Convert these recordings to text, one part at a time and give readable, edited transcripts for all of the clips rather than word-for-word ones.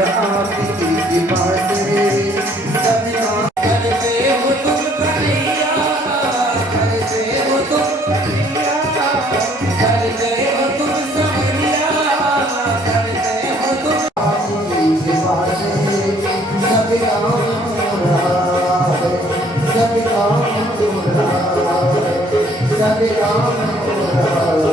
आपकी कृपा से सभी काम करते हो तुम कन्हैया, करते हो तुम कन्हैया, करते हो तुम समरिया, करते हो तुम आपकी कृपा से सभी काम हो रहा है, सभी काम हो रहा है, सभी काम हो रहा है।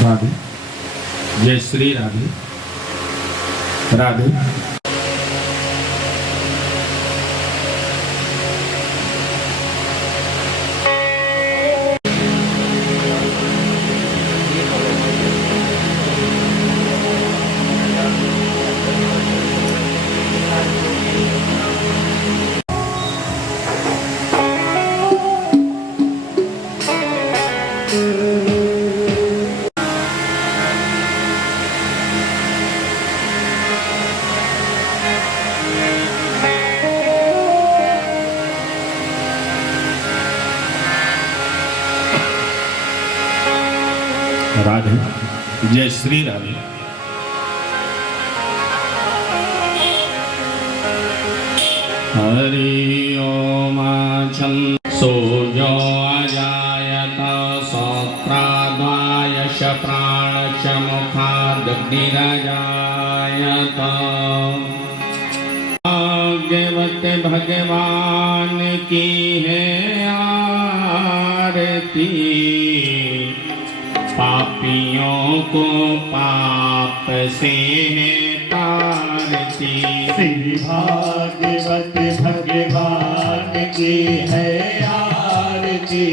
राधे, जय श्री राधे राधे। राधे, जय श्री राधे। हरि ओम सोजो अजायत सोत्राद्वायश प्राणश मुखादग्निरजायत। भाग्यवत भगवान की है आरती, पापियों को पाप से है तारती। श्री भागवत भगवान की है आरती,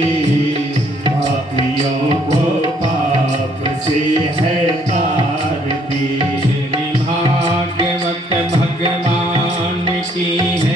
पापियों को पाप से है तारती। श्री भागवत भगवान की है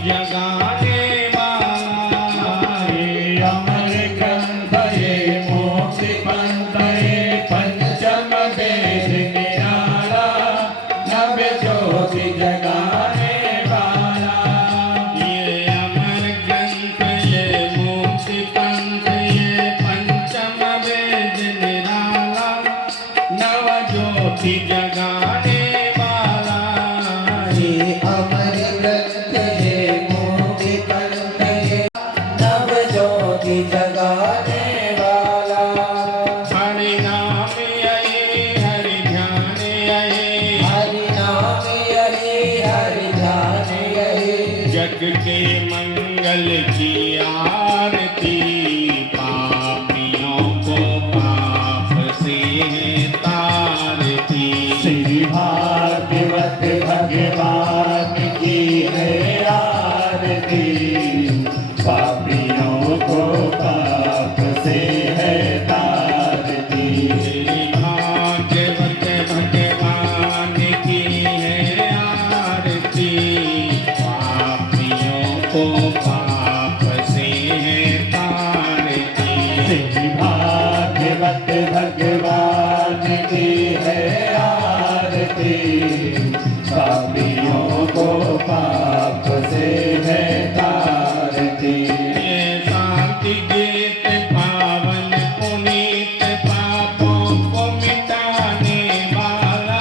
जगाने वाला। अमर ग्रंथ ये मोक्ष पंथ ये पंचम वेद निराला नव्य ज्योति जगाने वाला। ये अमर ग्रंथ ये मुक्ति पंथ ये पंचम वेद निराला नव ज्योति जगाने वाला। ये अमर ग्रंथ ये मोक्ष पंथ ये नव ज्योति जगाने वाला। हरि नाम यही हरि ध्यान यही हरि नाम यही हरि ध्यान यही जग के मंगल की आरती पापियों को पाप से है तारती। श्री भागवत भगवान की है आरती पापियों को पाप से है तारती। श्री भागवत भगवान की है आरती पापियों को पाप से है तारती। श्री भागवत भगवान की है आरती पापियों को पाप से है तारती। ये शांति गीत पावन पुनीत पापों को मिटाने वाला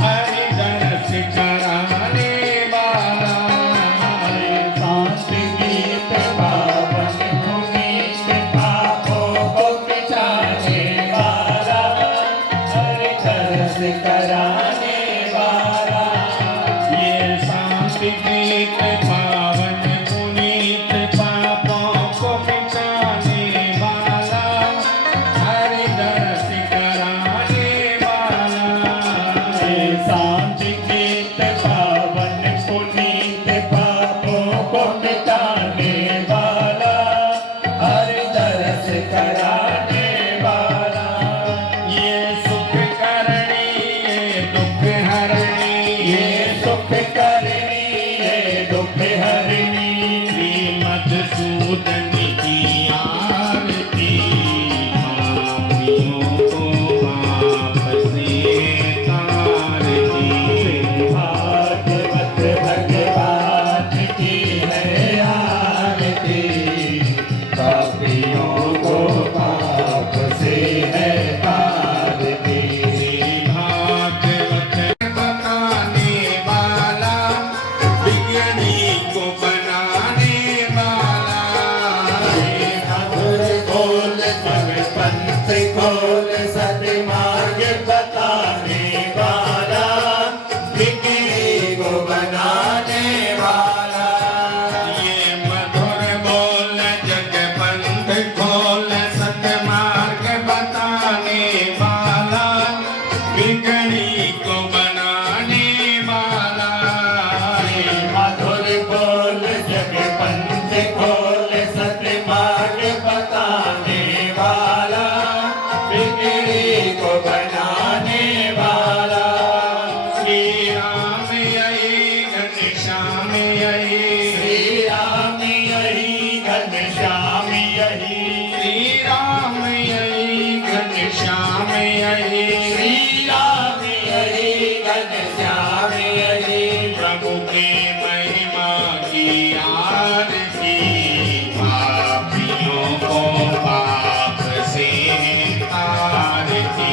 हरि दर्श कराने वाला। शांति गीत पावन पुनीत पापों को मिटाने वाला हरि दर्श कराने वाला। ये शांति गीत पावन पुनीत पापों को मिटाने वाला हरि दर्श कराने वाला। शांति गीत पावन पुनीत पापों को मिटाने वाला हरि दर्श कराने वाला। ये सुख करणी ये दुख हरणी ये सुख करनी ये दुख हरनी श्री मधुसूदन की आरती पापियों को पाप से तारती। भागवत भगवान की है आरती पापियों को पाप से है तारती। श्री भागवत बताने वाला विज्ञानी को बनाने वाला। मधुर बोल सब पंथ खोल सतमार्ग बताने वाला बिगड़ी को बनाने वाला। ये मधुर बोल जग पंथ खोल सतमार्ग बताने वाला बिगड़ी को बनाने वाला। मधुर बोल जग पंथ खोल सतमार्ग बताने वाला बिगड़ी को बनाने वाला। श्री राम यही घनश्याम यही श्री राम यही घनश्याम यही श्री राम यही घनश्याम यही श्री राम यही घनश्याम यही। प्रभु के महिमा की आरती पापियों को पाप से तारती।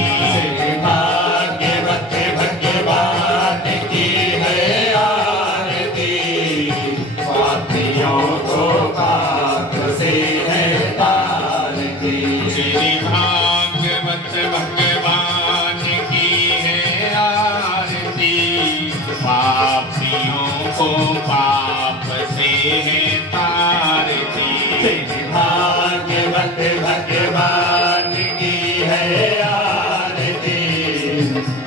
भाग्यवत भगवान की है आरती पापियों को पाप से है तारती। श्री भागवत भगवान की है आरती पापियों को पाप से है तारती। भाग्यवत भगवान की है आरती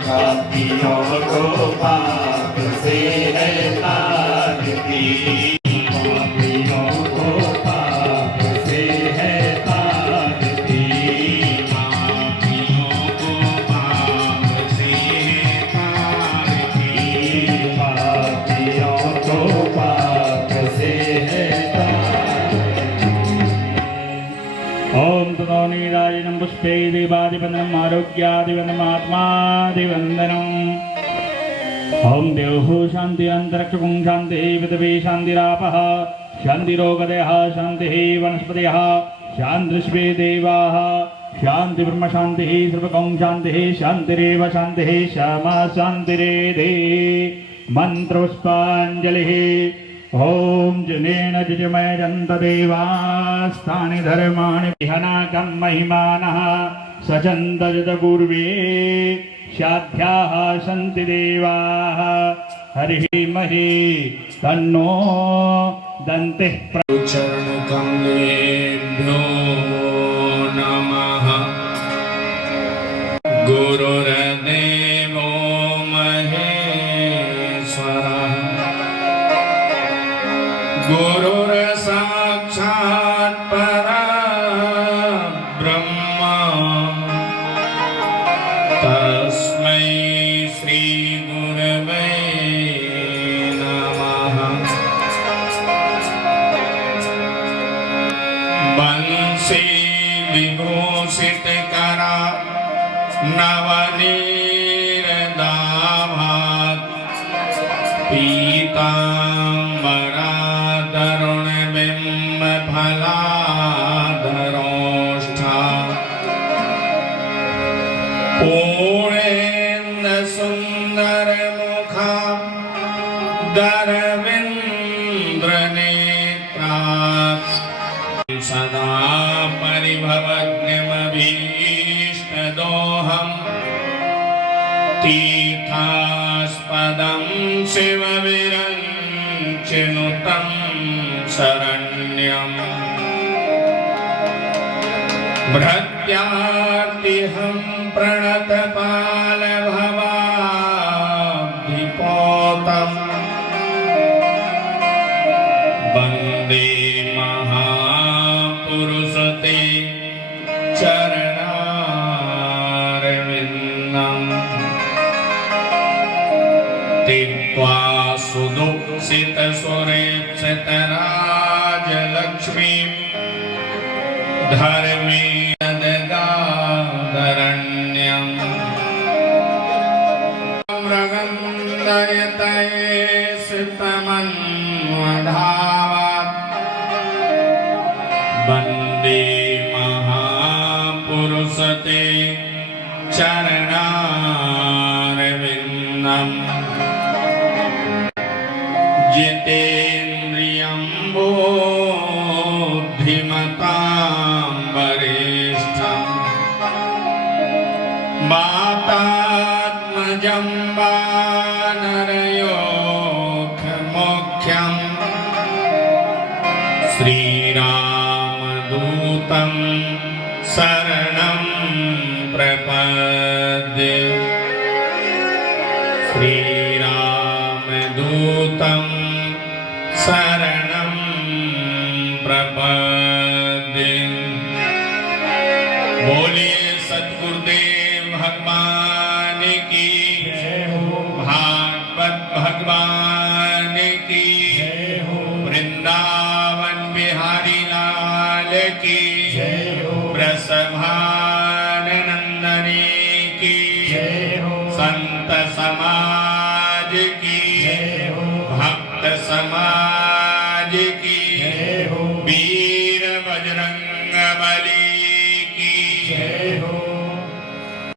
पापियों को पाप से है तारती। पापियों को पाप से है तारती। पापियों को पाप से है तारती। पापियों को पाप ततो नीराजनं पुष्पै देवादिवन्दनम् आरोग्यादिवन्दनम् आत्मादिवन्दनम् ओम देवः शान्ति अन्तरिक्षं शान्तिः पृथिवी शान्तिरापः शान्तिरोगदयः शान्तिः वनस्पतयः शान्तिर्विश्वे देवाः शान्ति ब्रह्म शान्तिः सर्वगं शान्तिः शान्तिरेव शान्तिः क्षमा शान्तिरेधि मन्त्रपुष्पाञ्जलिः ओम जनेन जजमयजन्त देवास्तानि धर्माणि विहनाकं महिमानः सचन्त जगुर्वे शाध्याः सन्ति देवाः हरिः महि तन्नो दन्तिः चरणकमलेभ्यो नमः। गुरुर्देवो महेश्वरः गुरुर्साक्षात् परब्रह्म तस्मै श्री गुरवे नमः। बंसी विभूषित करा नवनीरदाभात् पीताम्बरा तरुण बिंब फलाधरोष्ठा पूर्णेन्द्र सुंदर मुखा दरविंद्र नेत्रा सदा परिभवग्निमभीष्टदोहम् तीर्थास्पदं शिवविरञ्चिनुतं शरण्यम् भृत्यार्तिहं प्रणतपालभवाब्धिपोतम् वन्दे महापुरुषते चरणारविन्दम् तीर्त्वा सुदुःखितसुरेक्षितराजलक्ष्मीं धर्मे ददाधरण्यम् मृगन्दयतये सितमन्वधावात् वन्दे महापुरुषते चरणारविन्दम् जितेन्द्रियं बुद्धिमतां वरिष्ठम् वातात्मजं वानरयोऽखमुख्यम् श्रीरामदूतं शरणं प्रपद्ये श्रीरामदूतं शरणं प्रपद्ये। बोलिए सद्गुरुदेव भगवान की भागवत भगवान की वृंदावन बिहारी लाल की वृषभानंदनी की संत समाज की भक्त समाज की वीर बजरंगबली की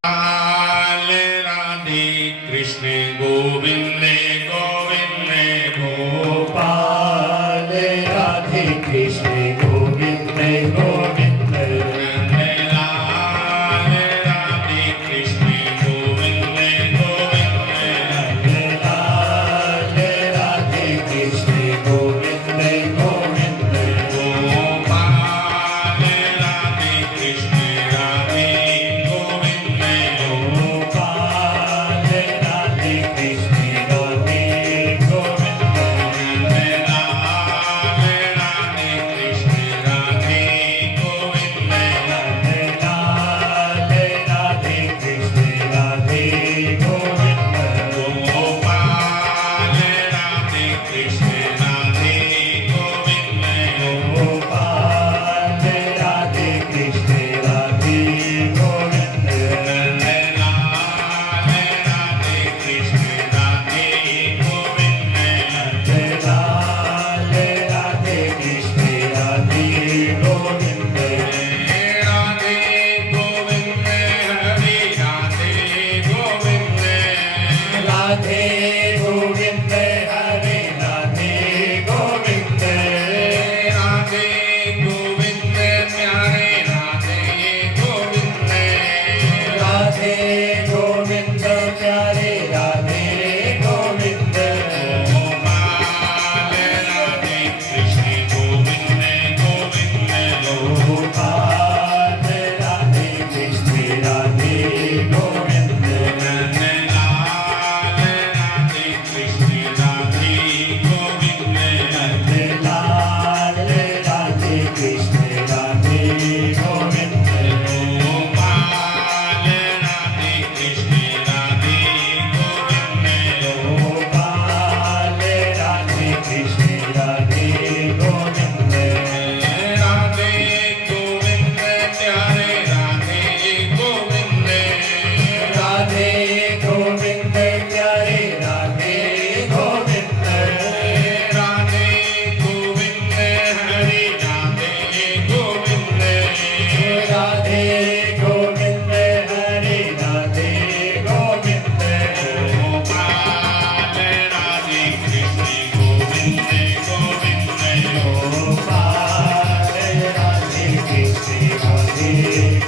लाल राधे कृष्ण गोविंद गोविंद गोपाल राधे कृष्ण गोविंद गोविंद लाल राधे कृष्ण गोविंद गोविंद लाल राधे कृष्ण गोविंद गोविंद गोपाल कृष्ण राधे गोविंद राधे गोविंद प्यारे राधे गोविंद राधे गोविंद प्यारे राधे गोविंद राधे गोविंद हरे राधे गोविंद राधे गोविंद हरे राधे गोविंद गोपाल राधे कृष्ण गोविंद गोविंद गोपाल राधे कृष्ण राधे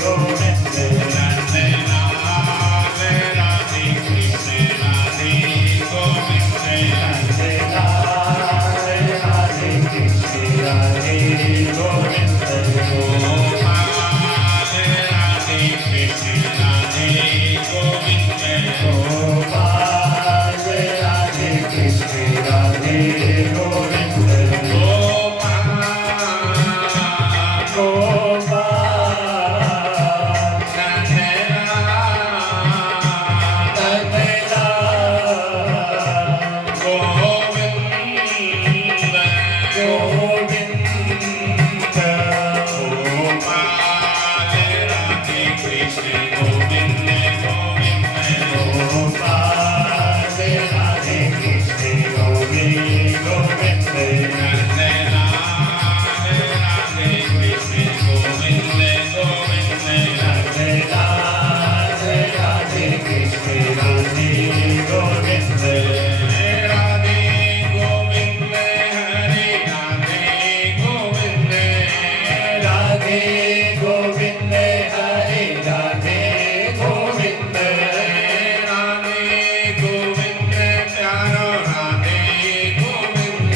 गोविंद नंदलाल राधे कृष्ण राधे गोविंद राधे कृष्ण राधे गोविंद गोपाल राधे कृष्ण राधे गोविंद गोपाल राधे कृष्ण राधे गोविंद गोपाल गोपाल नंदलाल गोविंद गोपाल राधे कृष्ण गोविंद गोविंद नंदलाल राधे कृष्ण गोविंद गोविंद राधे गोविंद हरे राधे गोविंद राधे गोविंद हरे राधे गोविंद राधे गोविंद प्यारो राधे गोविंद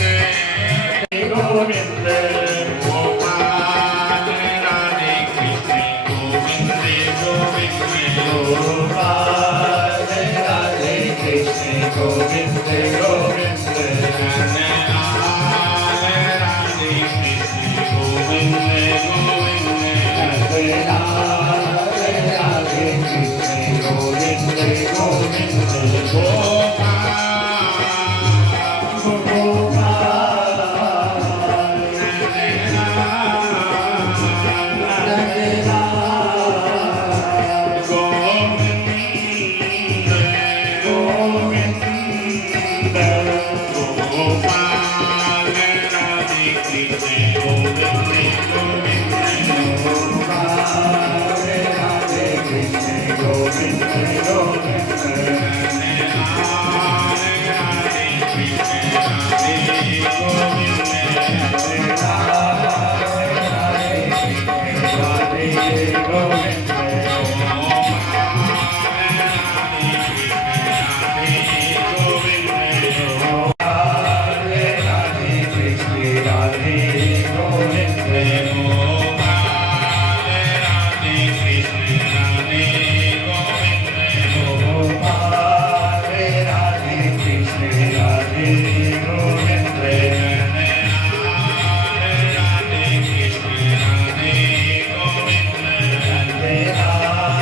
गोविंद गोपाल राधे कृष्ण गोविंद गोविंद गोपाल राधे कृष्ण गोविंद गोविंद नंदलाल राधे कृष्ण गोविंद गोविंद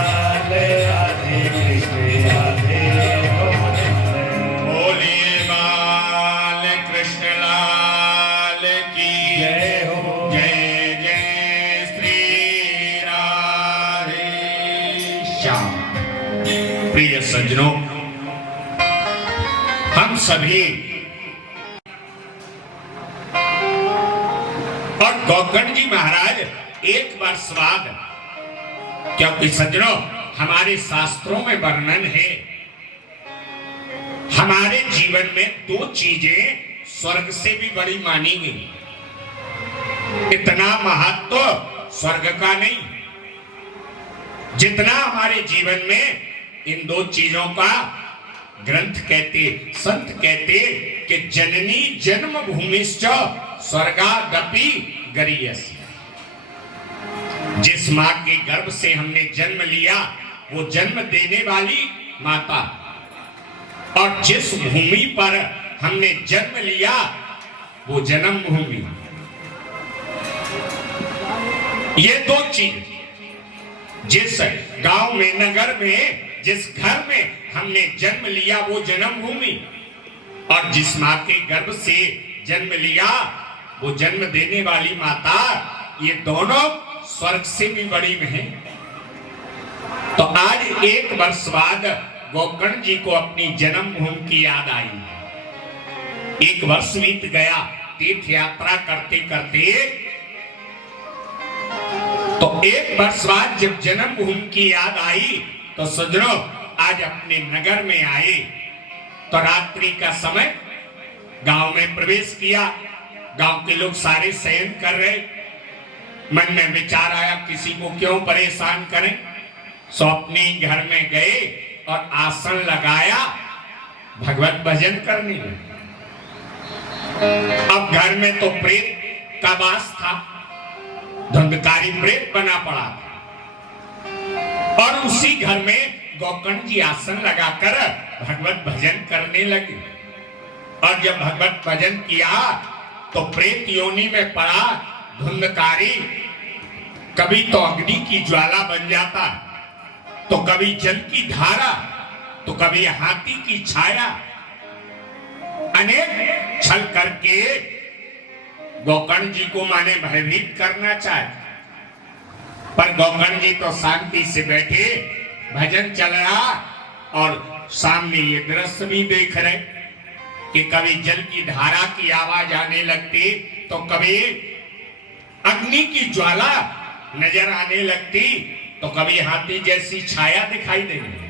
राधे कृष्ण गोविंद गोविंद गोपाल बोलिए बाल कृष्ण लाल की जय हो। जय जय श्री राधे श्याम। प्रिय सज्जनों, हम सभी और गौकर्ण जी महाराज एक बार स्वाद, क्योंकि सज्जनों हमारे शास्त्रों में वर्णन है, हमारे जीवन में दो चीजें स्वर्ग से भी बड़ी मानी गई। इतना महत्व स्वर्ग का नहीं जितना हमारे जीवन में इन दो चीजों का ग्रंथ कहते, संत कहते कि जननी जन्म भूमिश्च स्वर्गादपि गरीयसी। जिस मां के गर्भ से हमने जन्म लिया वो जन्म देने वाली माता, और जिस भूमि पर हमने जन्म लिया वो जन्म भूमि। ये दो चीज, जिस गांव में, नगर में, जिस घर में हमने जन्म लिया वो जन्म भूमि, और जिस मां के गर्भ से जन्म लिया, वो जन्म देने वाली माता, ये दोनों स्वर्ग से भी बड़ी में। तो आज 1 वर्ष बाद गोकर्ण जी को अपनी जन्मभूमि की याद आई। 1 वर्ष बीत गया तीर्थ यात्रा करते करते। तो 1 वर्ष बाद जब जन्मभूमि की याद आई तो सज्जनों आज अपने नगर में आए। तो रात्रि का समय गांव में प्रवेश किया। गांव के लोग सारे शयन कर रहे। मन में विचार आया किसी को क्यों परेशान करें, सो अपने घर में गए और आसन लगाया, भगवत भजन करने लगे। अब घर में तो प्रेत का वास था, धुंधकारी प्रेत बना पड़ा था। और उसी घर में गोकर्ण जी आसन लगाकर भगवत भजन करने लगे। और जब भगवत भजन किया तो प्रेत योनि में पड़ा धुंधकारी कभी तो अग्नि की ज्वाला बन जाता, तो कभी जल की धारा, तो कभी हाथी की छाया। अनेक छल करके गोकर्ण जी को माने भयभीत करना चाहे, पर गोकर्ण जी तो शांति से बैठे, भजन चल रहा और सामने ये दृश्य भी देख रहे कि कभी जल की धारा की आवाज आने लगती, तो कभी अग्नि की ज्वाला नजर आने लगती, तो कभी हाथी जैसी छाया दिखाई देगी।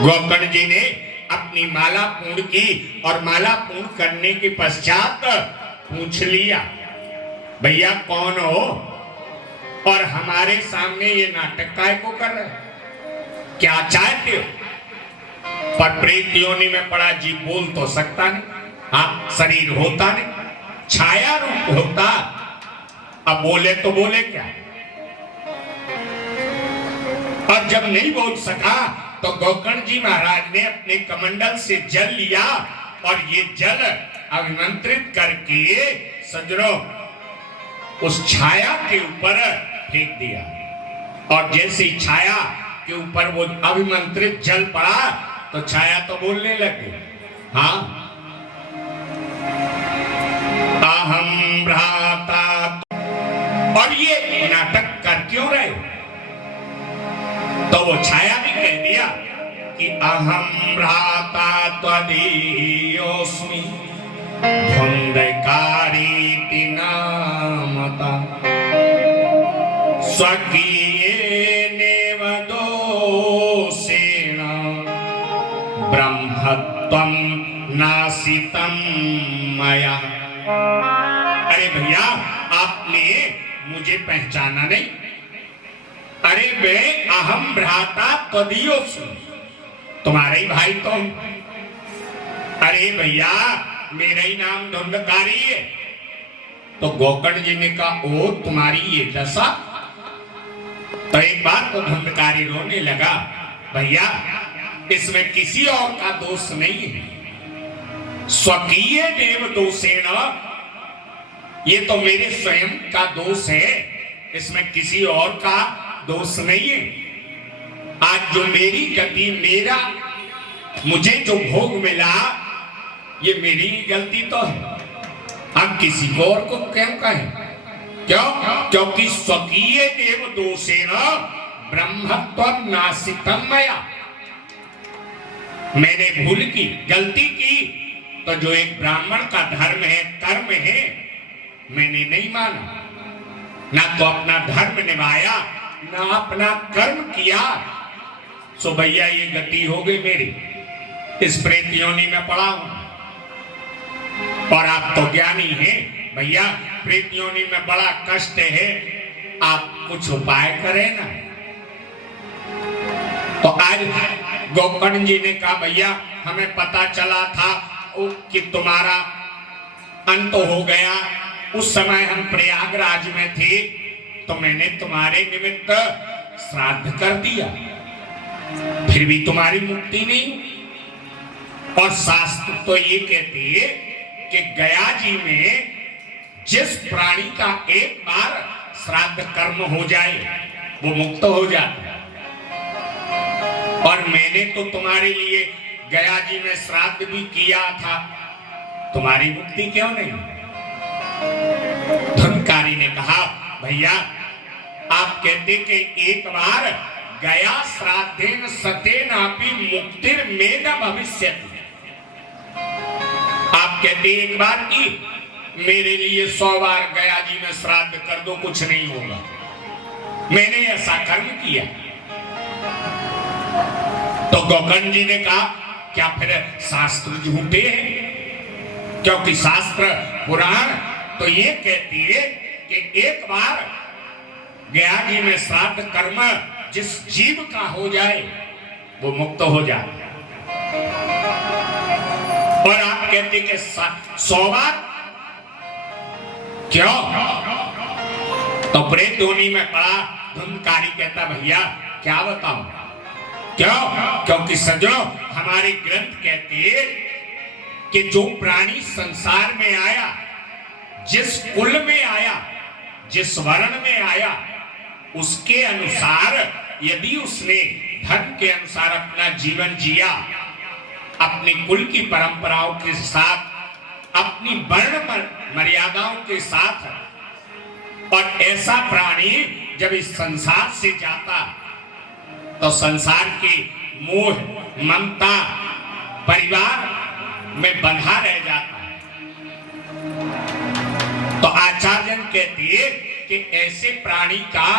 गोकर्ण जी ने अपनी माला पूर्ण की और माला पूर्ण करने के पश्चात पूछ लिया, भैया कौन हो और हमारे सामने ये नाटक काय को कर रहे, क्या चाहते हो? पर प्रेत योनि में पड़ा जी बोल तो सकता नहीं, हाँ शरीर होता नहीं, छाया रूप होता, अब बोले तो बोले क्या। और जब नहीं बोल सका तो गोकर्ण जी महाराज ने अपने कमंडल से जल लिया और ये जल अभिमंत्रित करके सज्जनों उस छाया के ऊपर फेंक दिया। और जैसे छाया के ऊपर वो अभिमंत्रित जल पड़ा तो छाया तो बोलने लगे, हाँ अहम भ्राता। और ये नाटक कर क्यों रहे? तो वो छाया भी कह दिया कि अहम भ्राता त्वदीयोऽस्मि धुंधकारीति नामता स्वकीयेनेव दोषेण ब्रह्मत्वं नासितं मया। अरे भैया आपने मुझे पहचाना नहीं? अरे मैं अहम भ्राता त्वदीयोऽस्मि, तुम्हारे ही भाई तो। अरे भैया मेरा ही नाम धुंधकारी है। तो गोकर्ण जी ने कहा ओ तुम्हारी ये दशा। तो एक बार तो धुंधकारी रोने लगा, भैया इसमें किसी और का दोष नहीं है, स्वकीय देव दोषेण, ये तो मेरे स्वयं का दोष है, इसमें किसी और का दोष नहीं है। आज जो मेरी गति, मेरा मुझे जो भोग मिला, ये मेरी गलती तो है, हम किसी को और को क्यों कहें? क्यों? क्योंकि स्वकीय देव दोषेण ब्रह्मत्वं नासितं मया। मैंने भूल की, गलती की, तो जो एक ब्राह्मण का धर्म है, कर्म है, मैंने नहीं माना, ना तो अपना धर्म निभाया ना अपना कर्म किया। सो भैया ये गति हो गई मेरी, इस प्रेत योनि में पड़ा हूं। और आप तो ज्ञानी हैं भैया, प्रेत योनि में बड़ा कष्ट है, आप कुछ उपाय करें ना। तो आज गोकर्ण जी ने कहा भैया हमें पता चला था कि तुम्हारा अंत हो गया, उस समय हम प्रयागराज में थे, तो मैंने तुम्हारे निमित्त श्राद्ध कर दिया, फिर भी तुम्हारी मुक्ति नहीं। और शास्त्र तो ये कहते हैं कि गया जी में जिस प्राणी का एक बार श्राद्ध कर्म हो जाए वो मुक्त हो जाता है। और मैंने तो तुम्हारे लिए गया जी में श्राद्ध भी किया था, तुम्हारी मुक्ति क्यों नहीं? धुंधकारी ने कहा, भैया आप कहते कि एक बार गया श्राद्धेन सतेनापि मुक्तिर में न भविष्यति। आप कहते एक बार की मेरे लिए 100 बार गया जी में श्राद्ध कर दो, कुछ नहीं होगा। मैंने ऐसा कर्म किया। तो गोकर्ण जी ने कहा, क्या फिर शास्त्र झूठे हैं? क्योंकि शास्त्र पुराण तो ये कहती है कि एक बार गया जी में श्राद्ध कर्म जिस जीव का हो जाए वो मुक्त हो जाए। और आप कहते कि 100 बार क्यों? तो प्रेत योनि में पड़ा। धुंधकारी कहता, भैया क्या बताऊं? क्यों? क्योंकि सजो हमारे ग्रंथ कहते कि जो प्राणी संसार में आया, जिस कुल में आया, जिस वर्ण में आया, उसके अनुसार यदि उसने धर्म के अनुसार अपना जीवन जिया, अपने कुल की परंपराओं के साथ, अपनी वर्ण मर्यादाओं के साथ, और ऐसा प्राणी जब इस संसार से जाता तो संसार के मोह, ममता, परिवार में बंधा रह जाता है। तो आचार्य कहते हैं कि ऐसे प्राणी का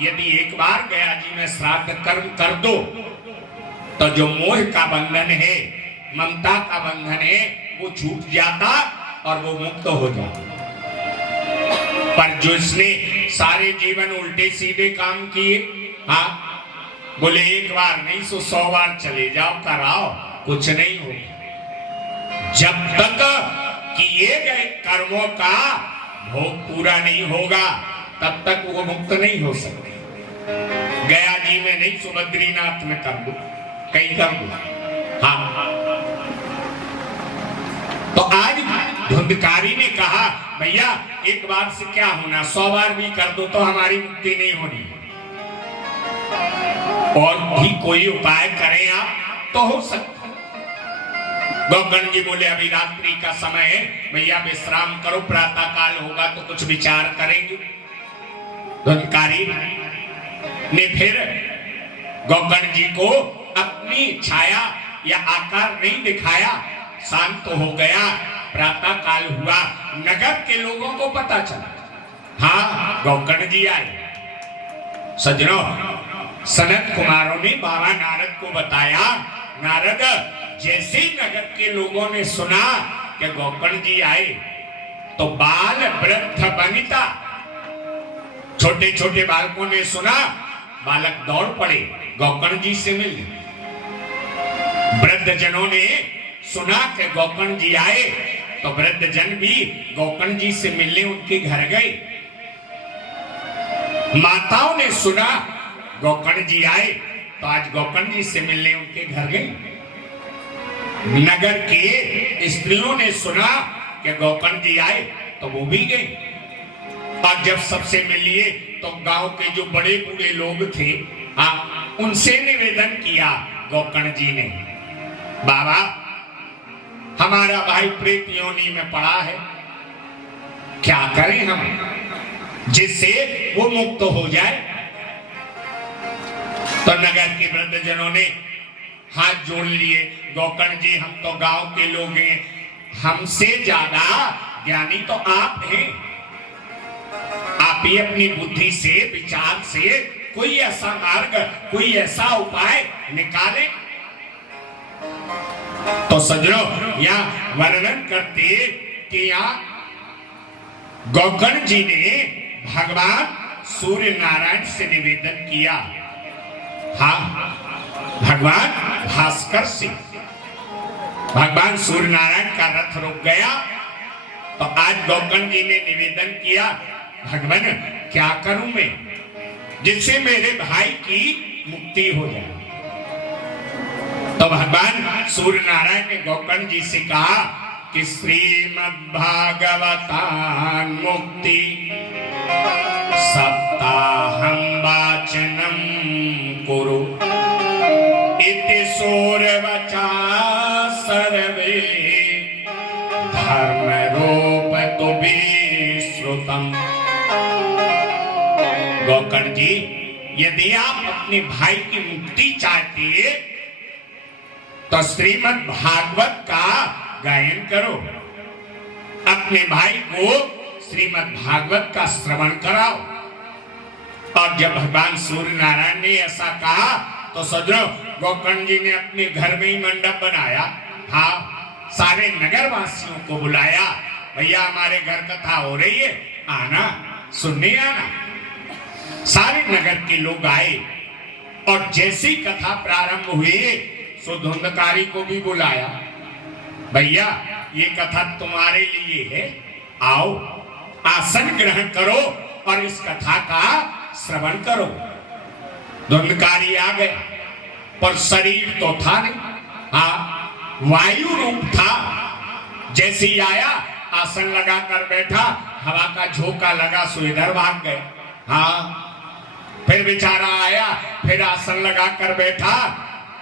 यदि एक बार गया जी में श्राद्ध कर्म कर दो तो जो मोह का बंधन है, ममता का बंधन है, वो छूट जाता और वो मुक्त हो जाता। पर जो इसने सारे जीवन उल्टे सीधे काम किए, हाँ बोले एक बार नहीं 100 बार चले जाओ, कराओ, कुछ नहीं होगा। जब तक किए गए कर्मों का भोग पूरा नहीं होगा तब तक वो मुक्त नहीं हो सकते। गया जी में नहीं, सुबद्रीनाथ में कर दो, कहीं कर दो। हाँ, तो आज धुंधकारी ने कहा, भैया एक बार से क्या होना, 100 बार भी कर दो तो हमारी मुक्ति नहीं होनी, और भी कोई उपाय करें आप तो हो सकता। गोकर्ण जी बोले, अभी रात्रि का समय है, भैया विश्राम करो, प्रातः काल होगा तो कुछ विचार करेंगे। धुंधकारी ने फिर गोकर्ण जी को अपनी छाया या आकार नहीं दिखाया, शांत तो हो गया। प्रातः काल हुआ, नगर के लोगों को पता चला, हाँ गोकर्ण जी आए। सज्जनों, सनत कुमारों ने बाबा नारद को बताया। नारद, जैसे नगर के लोगों ने सुना कि गोकर्ण जी आए तो बाल वृद्ध वनिता, छोटे छोटे बालकों ने सुना, बालक दौड़ पड़े गोकर्ण जी से मिलने। वृद्ध जनों ने सुना कि गोकर्ण जी आए तो वृद्ध जन भी गोकर्ण जी से मिलने उनके घर गए। माताओं ने सुना गोकर्ण जी आए तो आज गोकर्ण जी से मिलने उनके घर गए। नगर के स्त्रियों ने सुना कि गोकर्ण जी आए तो वो भी गए। और जब सबसे मिलिए तो गांव के जो बड़े बूढ़े लोग थे, हाँ, उनसे निवेदन किया गोकर्ण जी ने, बाबा हमारा भाई प्रेत योनि में पड़ा है, क्या करें हम जिससे वो मुक्त हो जाए। तो नगर के वृद्धजनों ने हाथ जोड़ लिए, गोकर्ण जी हम तो गांव के लोग हैं, हमसे ज्यादा ज्ञानी तो आप हैं, आप ही अपनी बुद्धि से, विचार से कोई ऐसा मार्ग, कोई ऐसा उपाय निकालें। तो सज्जनों, यहाँ वर्णन करते कि यहाँ गोकर्ण जी ने भगवान सूर्य नारायण से निवेदन किया, हाँ भगवान भास्कर से। भगवान सूर्य नारायण का रथ रुक गया तो आज गोकर्ण जी ने निवेदन किया, भगवान क्या करूं मैं जिससे मेरे भाई की मुक्ति हो जाए। तो भगवान सूर्य नारायण ने गोकर्ण जी से कहा कि श्रीमद् भागवतान मुक्ति सप्ताहं वाचनम कुरु इति सूर्यवचा सर्वे धर्मार्थ गोकर्ण जी, यदि आप अपने भाई की मुक्ति चाहते तो श्रीमद् भागवत का गायन करो, अपने भाई को श्रीमद् भागवत का श्रवण कराओ। और जब भगवान सूर्य नारायण ने ऐसा कहा तो सजो गोकर्ण जी ने अपने घर में ही मंडप बनाया। हाँ, सारे नगर वासियों को बुलाया, भैया हमारे घर कथा हो रही है, आना, सुनने आना। सारे नगर के लोग आए और जैसी कथा प्रारंभ हुई सो धुंधकारी को भी बुलाया, भैया ये कथा तुम्हारे लिए है, आओ आसन ग्रहण करो और इस कथा का श्रवण करो। धुंधकारी आ गया पर शरीर तो था नहीं, हाँ वायु रूप था। जैसे ही आया आसन लगा कर बैठा, हवा का झोंका लगा सो इधर भाग गए। हाँ, फिर बेचारा आया, फिर आसन लगा कर बैठा,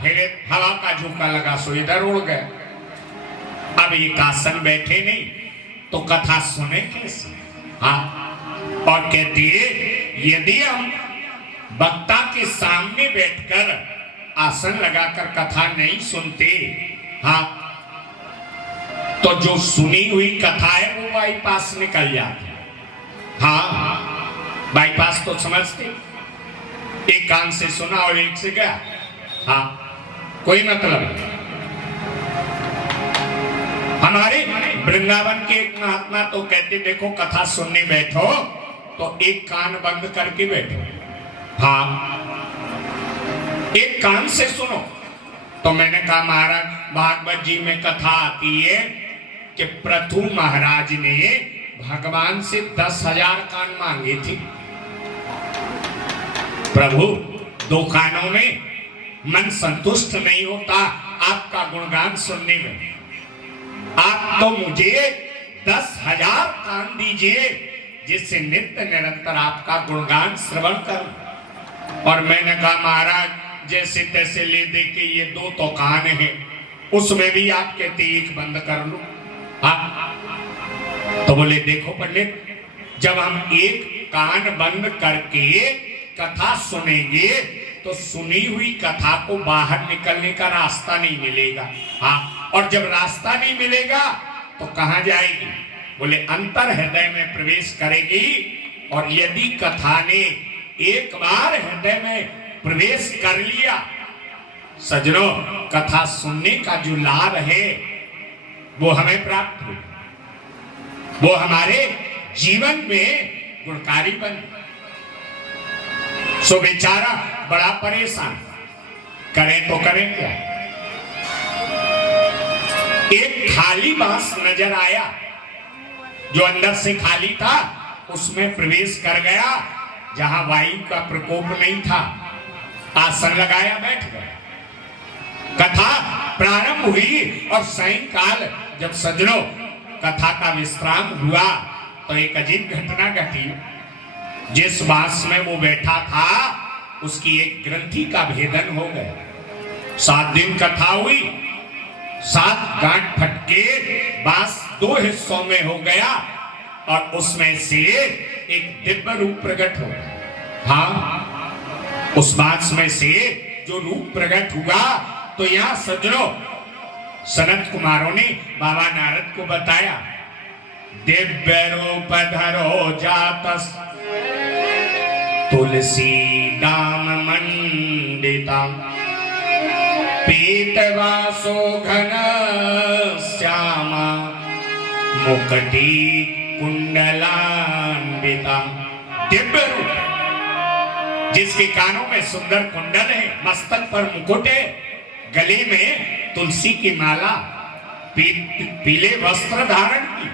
फिर हवा का झोंका लगा सो इधर उड़ गए। अब एक आसन बैठे नहीं तो कथा सुने कैसे? हाँ, और कहती है यदि हम वक्ता के सामने बैठकर आसन लगाकर कथा नहीं सुनते, हाँ, तो जो सुनी हुई कथा है वो बाईपास निकल जाती। हाँ, बाईपास तो समझते, एक कान से सुना और एक से गया, हाँ, कोई मतलब नहीं। हमारे वृंदावन के एक महात्मा तो कहते देखो कथा सुनने बैठो तो एक कान बंद करके बैठो, हाँ, एक कान से सुनो। तो मैंने कहा महाराज भागवत जी में कथा आती है कि पृथु महाराज ने भगवान से 10,000 कान मांगे थे। प्रभु 2 कानों में मन संतुष्ट नहीं होता आपका गुणगान सुनने में, आप तो मुझे 10,000 कान दीजिए जिससे नित्य निरंतर आपका गुणगान श्रवण करूं। और मैंने कहा महाराज जैसे तैसे ले दे के ये 2 तो कान है, उसमें भी आप कहते एक बंद कर लो। हाँ, तो बोले देखो पंडित, जब हम एक कान बंद करके कथा सुनेंगे तो सुनी हुई कथा को बाहर निकलने का रास्ता नहीं मिलेगा। हाँ, और जब रास्ता नहीं मिलेगा तो कहां जाएगी? बोले अंतर हृदय में प्रवेश करेगी। और यदि कथा ने एक बार हृदय में प्रवेश कर लिया, सजनों, कथा सुनने का जो लाभ है वो हमें प्राप्त हो, वो हमारे जीवन में गुणकारी बन। सो बेचारा बड़ा परेशान, करें तो करें क्या? एक खाली बांस नजर आया, जो अंदर से खाली था उसमें प्रवेश कर गया, जहां वायु का प्रकोप नहीं था। आसन लगाया, बैठ गया। कथा प्रारंभ हुई और सायंकाल जब सजनों कथा का विश्राम हुआ तो एक अजीब घटना घटी। जिस बांस में वो बैठा था उसकी एक ग्रंथि का भेदन हो गया। 7 दिन कथा हुई, 7 गांठ फटके, बांस 2 हिस्सों में हो गया और उसमें से एक दिव्य रूप प्रकट हो गया। हाँ, उस बांस में से जो रूप प्रकट हुआ तो यहां सजनों सनत कुमारों ने बाबा नारद को बताया, दिव्य रूप धरो जातस तुलसी दाम मंडिता पीतवासो घन श्यामा मुकुटी कुंडलान्विता। दिव्य रूप, जिसके कानों में सुंदर कुंडल है, मस्तक पर मुकुट है, गले में तुलसी की माला, पीले वस्त्र धारण की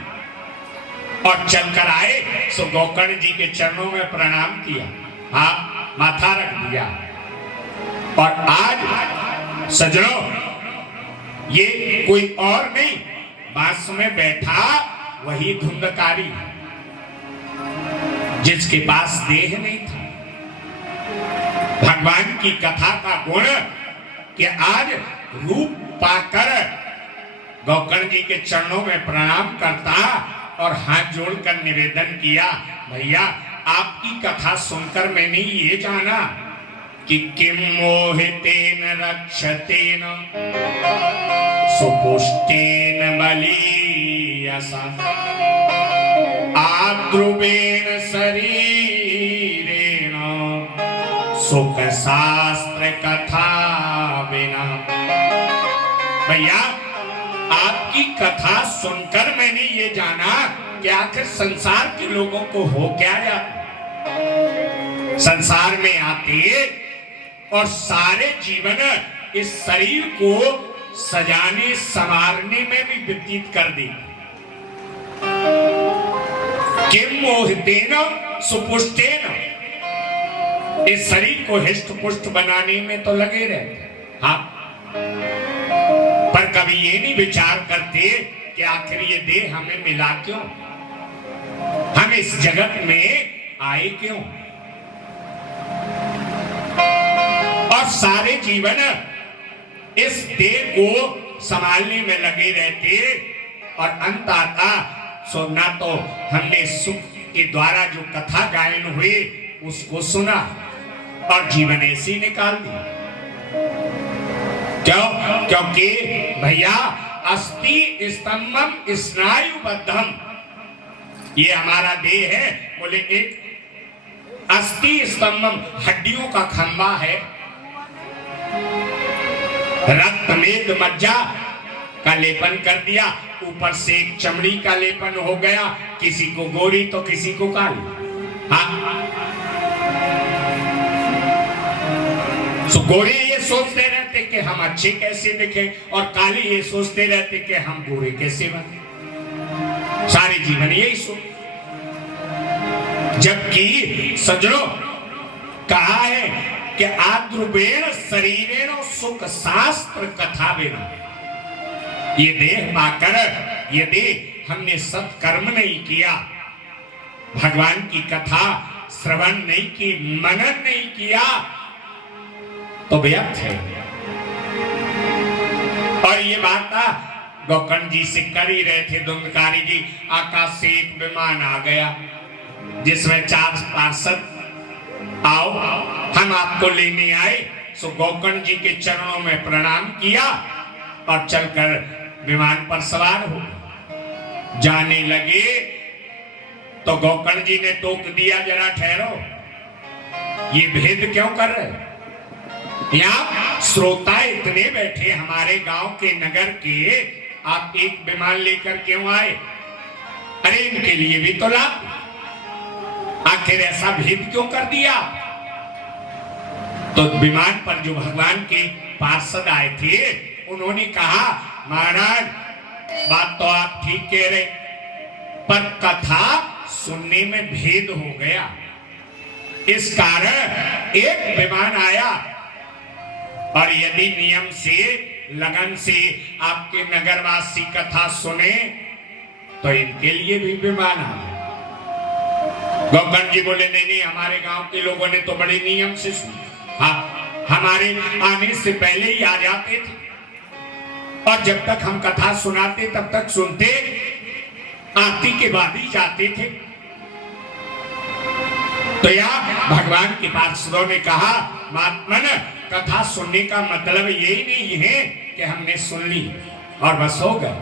और चलकर आए सो गोकर्ण जी के चरणों में प्रणाम किया, हाँ, माथा रख दिया। और आज सजनों ये कोई और नहीं, बांस में बैठा वही धुंधकारी जिसके पास देह नहीं था। भगवान की कथा का गुण कि आज रूप पाकर गोकर्ण जी के चरणों में प्रणाम करता और हाथ जोड़कर निवेदन किया, भैया आपकी कथा सुनकर मैंने ये जाना कि किम मोहितेन रक्षतेन सुपुष्टेन बलीयसा आद्रुवेण शरीरेण सुख शास्त्र कथा बिना। भैया आपकी कथा सुनकर मैंने ये जाना कि आखिर संसार के लोगों को हो क्या जाता, संसार में आते और सारे जीवन इस शरीर को सजाने संवारने में भी व्यतीत कर दी। किम मोहितेन सुपुष्टेन, इस शरीर को हिष्ट पुष्ट बनाने में तो लगे रहते, हाँ, पर कभी ये नहीं विचार करते कि आखिर ये देह हमें मिला क्यों, हम इस जगत में आए क्यों। और सारे जीवन इस देह को संभालने में लगे रहते और अंत आता सुनना तो हमने सुख के द्वारा जो कथा गायन हुए उसको सुना और जीवन ऐसे निकाल दिया। क्यों? क्योंकि भैया अस्थि स्तंभम स्नायुबद्धम, ये हमारा देह है। बोले एक अस्थि स्तंभम हड्डियों का खंबा है, रक्त मेद मज्जा का लेपन कर दिया, ऊपर से एक चमड़ी का लेपन हो गया, किसी को गोरी तो किसी को काली। हाँ, तो गोरे ये सोचते रहते कि हम अच्छे कैसे दिखे और काली ये सोचते रहते कि हम गोरे कैसे बने, सारे जीवन यही सोच। जबकि सज्जनों कहा है कि आद्रुवेण शरीरेण सुख शास्त्र कथा बिना, ये देह पाकर यदि हमने सत्कर्म नहीं किया, भगवान की कथा श्रवण नहीं की, मनन नहीं किया तो व्यर्थ है। और ये बात गोकर्ण जी से कर ही रहे थे धुंधकारी जी, आकाश से एक विमान आ गया जिसमें 4 पार्षद, आओ हम आपको लेने आए। सो गोकर्ण जी के चरणों में प्रणाम किया और चलकर विमान पर सवार हो जाने लगे। तो गोकर्ण जी ने टोक दिया, जरा ठहरो, ये भेद क्यों कर रहे? यहाँ श्रोता इतने बैठे हमारे गांव के नगर के, आप एक विमान लेकर क्यों आए? अरे इनके लिए भी तो लाभ, आखिर ऐसा भेद क्यों कर दिया? तो विमान पर जो भगवान के पार्षद आए थे उन्होंने कहा, महाराज बात तो आप ठीक कह रहे, पर कथा सुनने में भेद हो गया, इस कारण एक विमान आया और यदि नियम से लगन से आपके नगरवासी कथा सुने तो इनके लिए भी विमान आ गया। गोकर्ण जी बोले नहीं नहीं, हमारे गांव के लोगों ने तो बड़े नियम से सुना, हाँ हमारे आने से पहले ही आ जाते थे और जब तक हम कथा सुनाते तब तक सुनते, आरती के बाद ही जाते थे। तो यहाँ भगवान के पार्षदों ने कहा, महात्मन कथा सुनने का मतलब यही नहीं है कि हमने सुन ली और बस हो गए।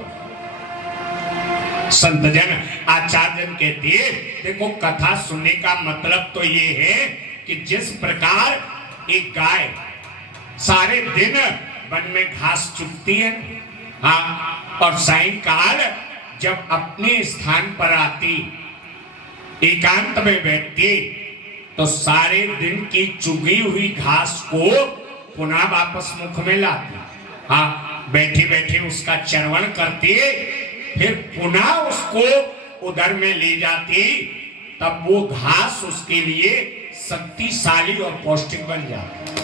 संत जन आचार्य जन कहते हैं, देखो कथा सुनने का मतलब तो ये है कि जिस प्रकार एक गाय सारे दिन वन में घास चुगती है, हाँ, और सायंकाल जब अपने स्थान पर आती, एकांत में बैठती, तो सारे दिन की चुगी हुई घास को पुनः वापस मुख में लाती, हाँ, बैठे बैठे उसका चरवण करती, फिर पुनः उसको उदर में ले जाती, तब वो घास उसके लिए शक्तिशाली और पौष्टिक बन जाती।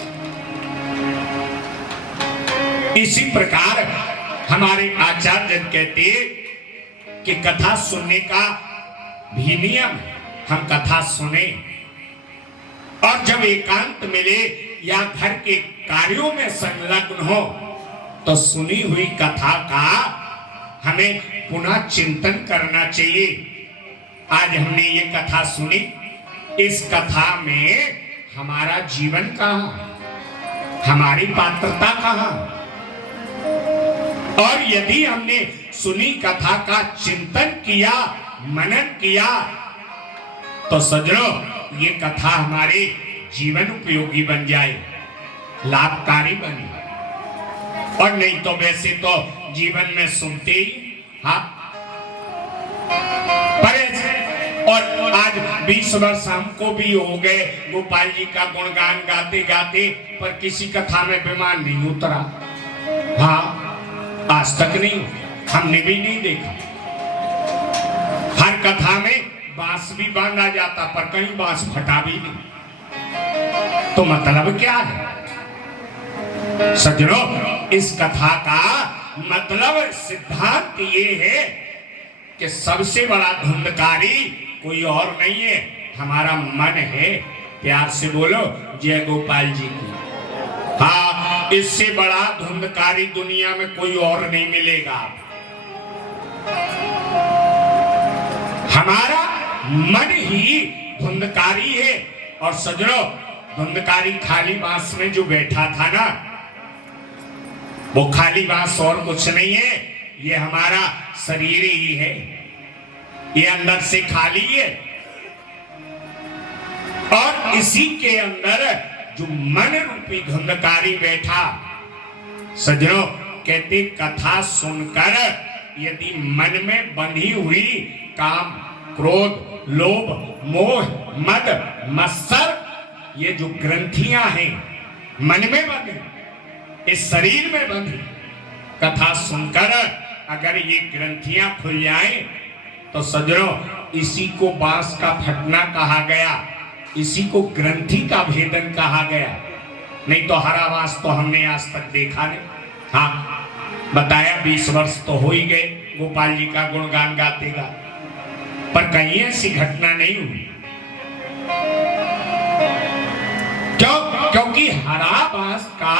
इसी प्रकार हमारे आचार्य कहते कि कथा सुनने का भी नियम, हम कथा सुने और जब एकांत मिले या घर के कार्यों में संलग्न हो तो सुनी हुई कथा का हमें पुनः चिंतन करना चाहिए। आज हमने ये कथा सुनी इस कथा में हमारा जीवन कहाँ, हमारी पात्रता कहाँ? और यदि हमने सुनी कथा का चिंतन किया, मनन किया, तो सज्जनों ये कथा हमारे जीवन उपयोगी बन जाए, लाभकारी बने। और नहीं तो वैसे तो जीवन में सुनते ही हाँ, पर और आज 20 वर्ष हमको भी हो गए गोपाल जी का गुणगान गाते गाते, पर किसी कथा में विमान नहीं उतरा। हाँ, आज तक नहीं, हमने भी नहीं देखा। हर कथा में बांस भी बांधा जाता, पर कहीं बांस फटा भी नहीं। तो मतलब क्या है सज्जनों? इस कथा का मतलब सिद्धांत ये है कि सबसे बड़ा धुंधकारी कोई और नहीं है, हमारा मन है। प्यार से बोलो जय गोपाल जी की। हाँ, इससे बड़ा धुंधकारी दुनिया में कोई और नहीं मिलेगा। हमारा मन ही धुंधकारी है। और सज्जनों, धुंधकारी खाली बांस में जो बैठा था ना, वो खाली बांस और कुछ नहीं है, ये हमारा शरीर ही है। ये अंदर से खाली है। और इसी के अंदर जो मन रूपी धुंधकारी बैठा, सज्जनों कहते कथा सुनकर यदि मन में बंधी हुई काम, क्रोध, लोभ, मोह, मद, मत्सर, ये जो ग्रंथियां हैं मन में बंधी, इस शरीर में बंधी, कथा सुनकर अगर ये ग्रंथियां खुल जाएं, तो सज्जनों इसी को बांस का फटना कहा गया, इसी को ग्रंथि का भेदन कहा गया। नहीं तो हरा बांस तो हमने आज तक देखा नहीं। हाँ, बताया 20 वर्ष तो हो ही गए गोपाल जी का गुणगान गाते गा, पर कहीं ऐसी घटना नहीं हुई। क्यों? क्योंकि हरा बांस का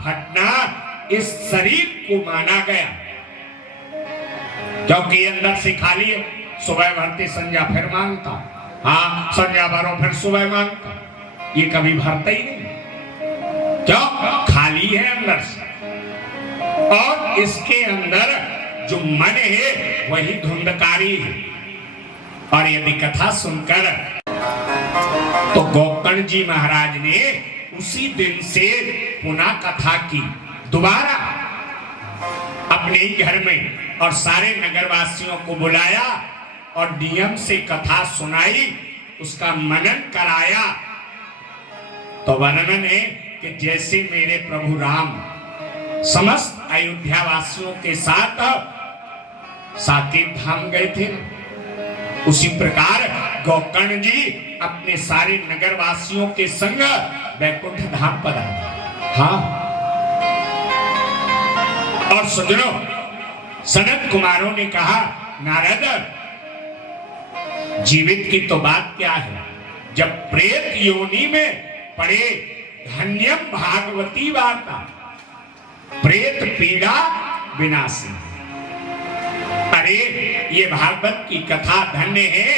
फटना इस शरीर को माना गया, क्योंकि अंदर से खाली है। सुबह भरते संध्या फिर मांगता, हाँ संध्या भरो फिर सुबह मांगता, ये कभी भरता ही नहीं। क्यों? खाली है अंदर से। और इसके अंदर जो मन है वही धुंधकारी है। और यदि कथा सुनकर, तो गोकर्ण जी महाराज ने उसी दिन से पुनः कथा की, दोबारा अपने ही घर में, और सारे नगरवासियों को बुलाया और नियम से कथा सुनाई, उसका मनन कराया। तो वर्णन है कि जैसे मेरे प्रभु राम समस्त अयोध्या वासियों के साथ साकेत धाम गए थे, उसी प्रकार गोकर्ण जी अपने सारे नगरवासियों के संग वैकुंठ धाम पर आए। हाँ, और सज्जनों सनत कुमारों ने कहा, नारद जीवित की तो बात क्या है, जब प्रेत योनि में पड़े धन्यम भागवती वार्ता, प्रेत पीड़ा विनाशी। अरे ये भागवत की कथा धन्य है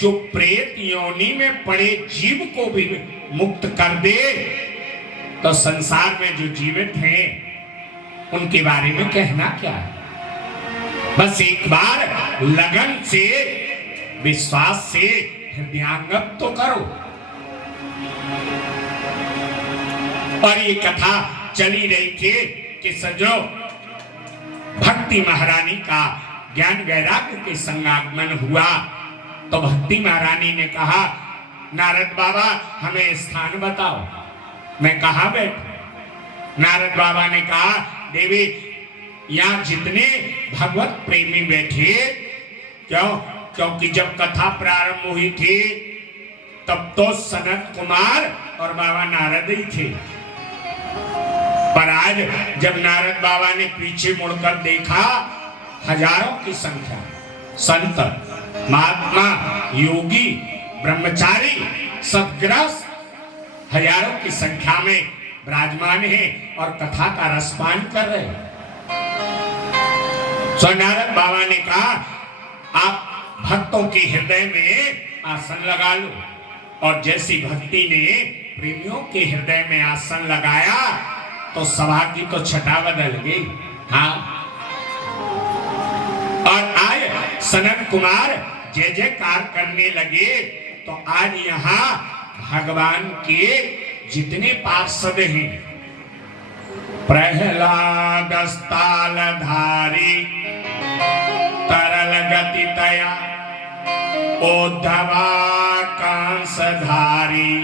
जो प्रेत योनि में पड़े जीव को भी मुक्त कर दे। तो संसार में जो जीवित हैं उनके बारे में कहना क्या है? बस एक बार लगन से, विश्वास से हृदयांगम तो करो। और ये कथा चली रही थी कि सज्जनों भक्ति महारानी का ज्ञान वैराग्य के संगागमन हुआ। तो भक्ति महारानी ने कहा, नारद बाबा हमें स्थान बताओ, मैं कहाँ बैठूं? नारद बाबा ने कहा, देवी यहाँ जितने भगवत प्रेमी बैठे, क्यों? क्योंकि जब कथा प्रारंभ हुई थी तब तो सनत कुमार और बाबा नारद ही थे, पर आज जब नारद बाबा ने पीछे मुड़कर देखा, हजारों की संख्या संत, महात्मा, योगी, ब्रह्मचारी, सद्ग्रस्त हजारों की संख्या में विराजमान है और कथा का रसपान कर रहे हैं। तो नारद बाबा ने कहा, आप भक्तों के हृदय में आसन लगा लो, और जैसी भक्ति ने प्रेमियों के हृदय में आसन लगाया तो सभा की तो छटा बदल गई। हाँ, और आज सनत कुमार जय जयकार करने लगे तो आज यहाँ भगवान के जितने पार्षद हैं, प्रहलाद स्थाल धारी तरल गति तया, उद्धवा कांस धारी,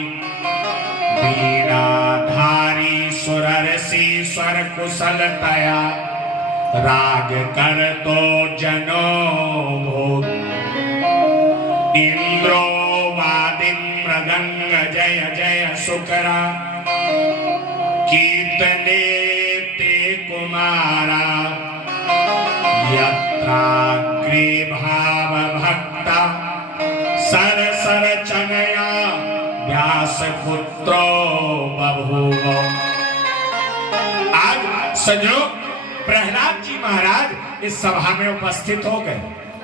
वीराधारी सुररसी स्वर कुशल तया, राग कर तो जनो भूत, इंद्रो वादिम मृदंग जय जय सुकरा, कीर्तने ते कुमारा, यत्राग्रे भाव भक्ता, सर सर चनया व्यास पुत्रो बभूव। आज सजो प्रहलाद जी महाराज इस सभा में उपस्थित हो गए।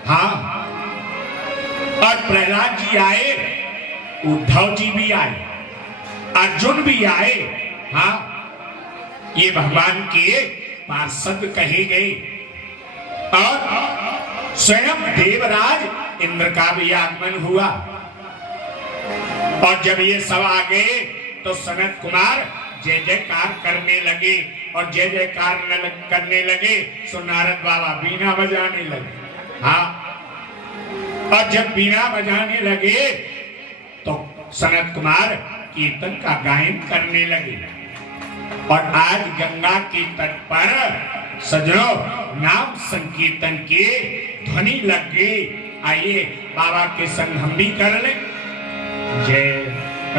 हाँ, और प्रहलाद जी आए, उद्धव जी भी आए, अर्जुन भी आए। हाँ, ये भगवान के पार्षद कहे गए। और स्वयं देवराज इंद्र का भी आगमन हुआ। और जब ये सब आ गए तो सनत कुमार जय जयकार करने लगे, और जय जयकार करने लगे सो नारद बाबा बीना बजाने लगे। हाँ, और जब बीना बजाने लगे तो सनत कुमार कीर्तन का गायन करने लगे। और आज गंगा के तट पर सजनो नाम संकीर्तन के ध्वनि लग गई। आइए बाबा के संग हम भी कर ले। जय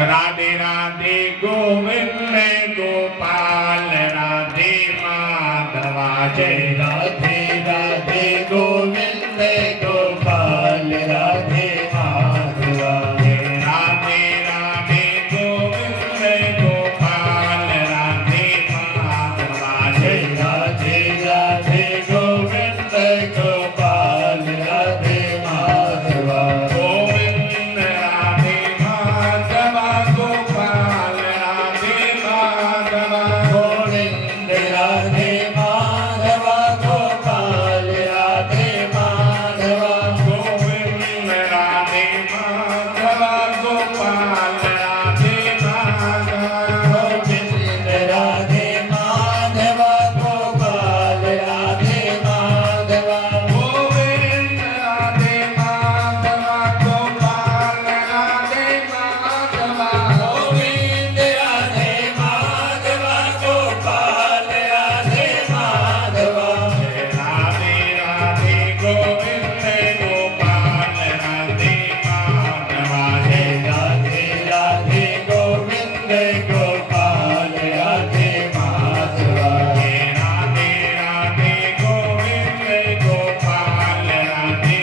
राधे राधे गोविंद गोपाल, राधे माधवा, जय राधे राधे गोविंद गोपाल, राधे माधवा, जय राधे राधे गोविंद गोपाल, राधे माधवा, जय राधे राधे गोविंद गोपाल, राधे माधवा, गोविंद राधे माधवा, गोपाल राधे माधवा, गोविंद राधे माधवा, गोपाल राधे माधवा, गोविंद राधे माधवा, गोपाल राधे माधवा, गोविंद राधे माधवा, गोपाल राधे माधवा, गोविंद राधे माधवा, गोपाल राधे माधवा, गोविंद राधे माधवा, गोपाल राधे माधवा, राधे राधे गोविंद गोपाल राधे माधवा, जय राधे राधे गोविंद गोपाल राधे माधवा, राधे राधे गोविंद गोपाल राधे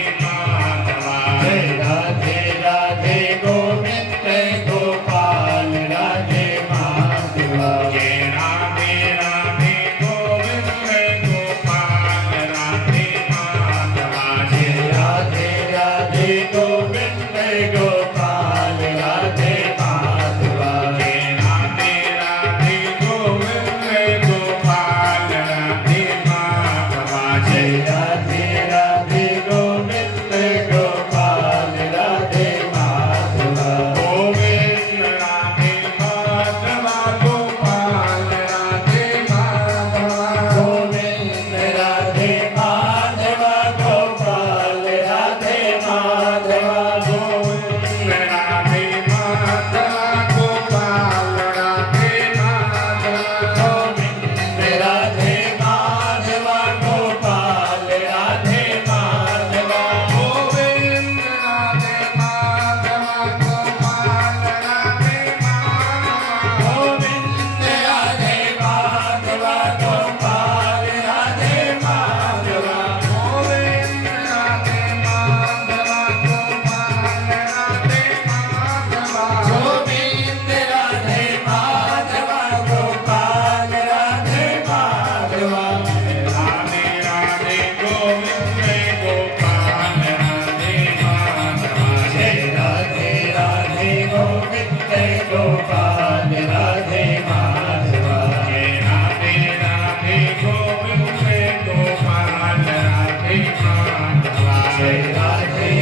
माधवा, जय राधे राधे गोविंद गोपाल राधे माधवा, जय राधे राधे गोविंद गोपाल राधे माधवा, जय राधे राधे गोविंद गोपाल राधे माधवा, जय राधे राधे गोविंद गोपाल राधे माधवा, जय राधे राधे गोविंद गोपाल राधे माधवा, गोविंद राधे माधवा, गोपाल राधे माधवा, गोविंद राधे माधवा, गोपाल राधे माधवा, गोविंद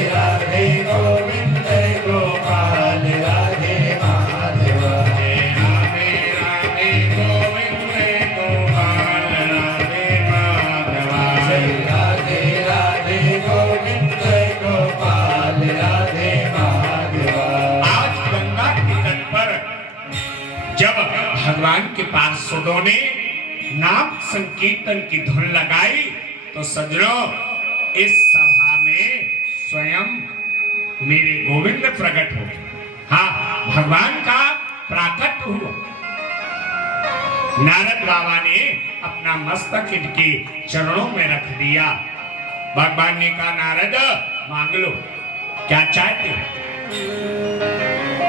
राधे गोविंद गोपाल राधे माधव राधे राधे गोविंद गोपाल राधे माधव राधे राधे गोविंद गोपाल राधे माधव। आज गंगा के तट पर जब भगवान के पार्षदों ने नाम संकीर्तन की धुन लगाई तो सज्जनों इस सभा में स्वयं मेरे गोविंद प्रकट हो। हाँ, भगवान का प्राकट हुआ। नारद बाबा ने अपना मस्तक इनके चरणों में रख दिया। भगवान ने कहा नारद मांग लो, क्या चाहते हो?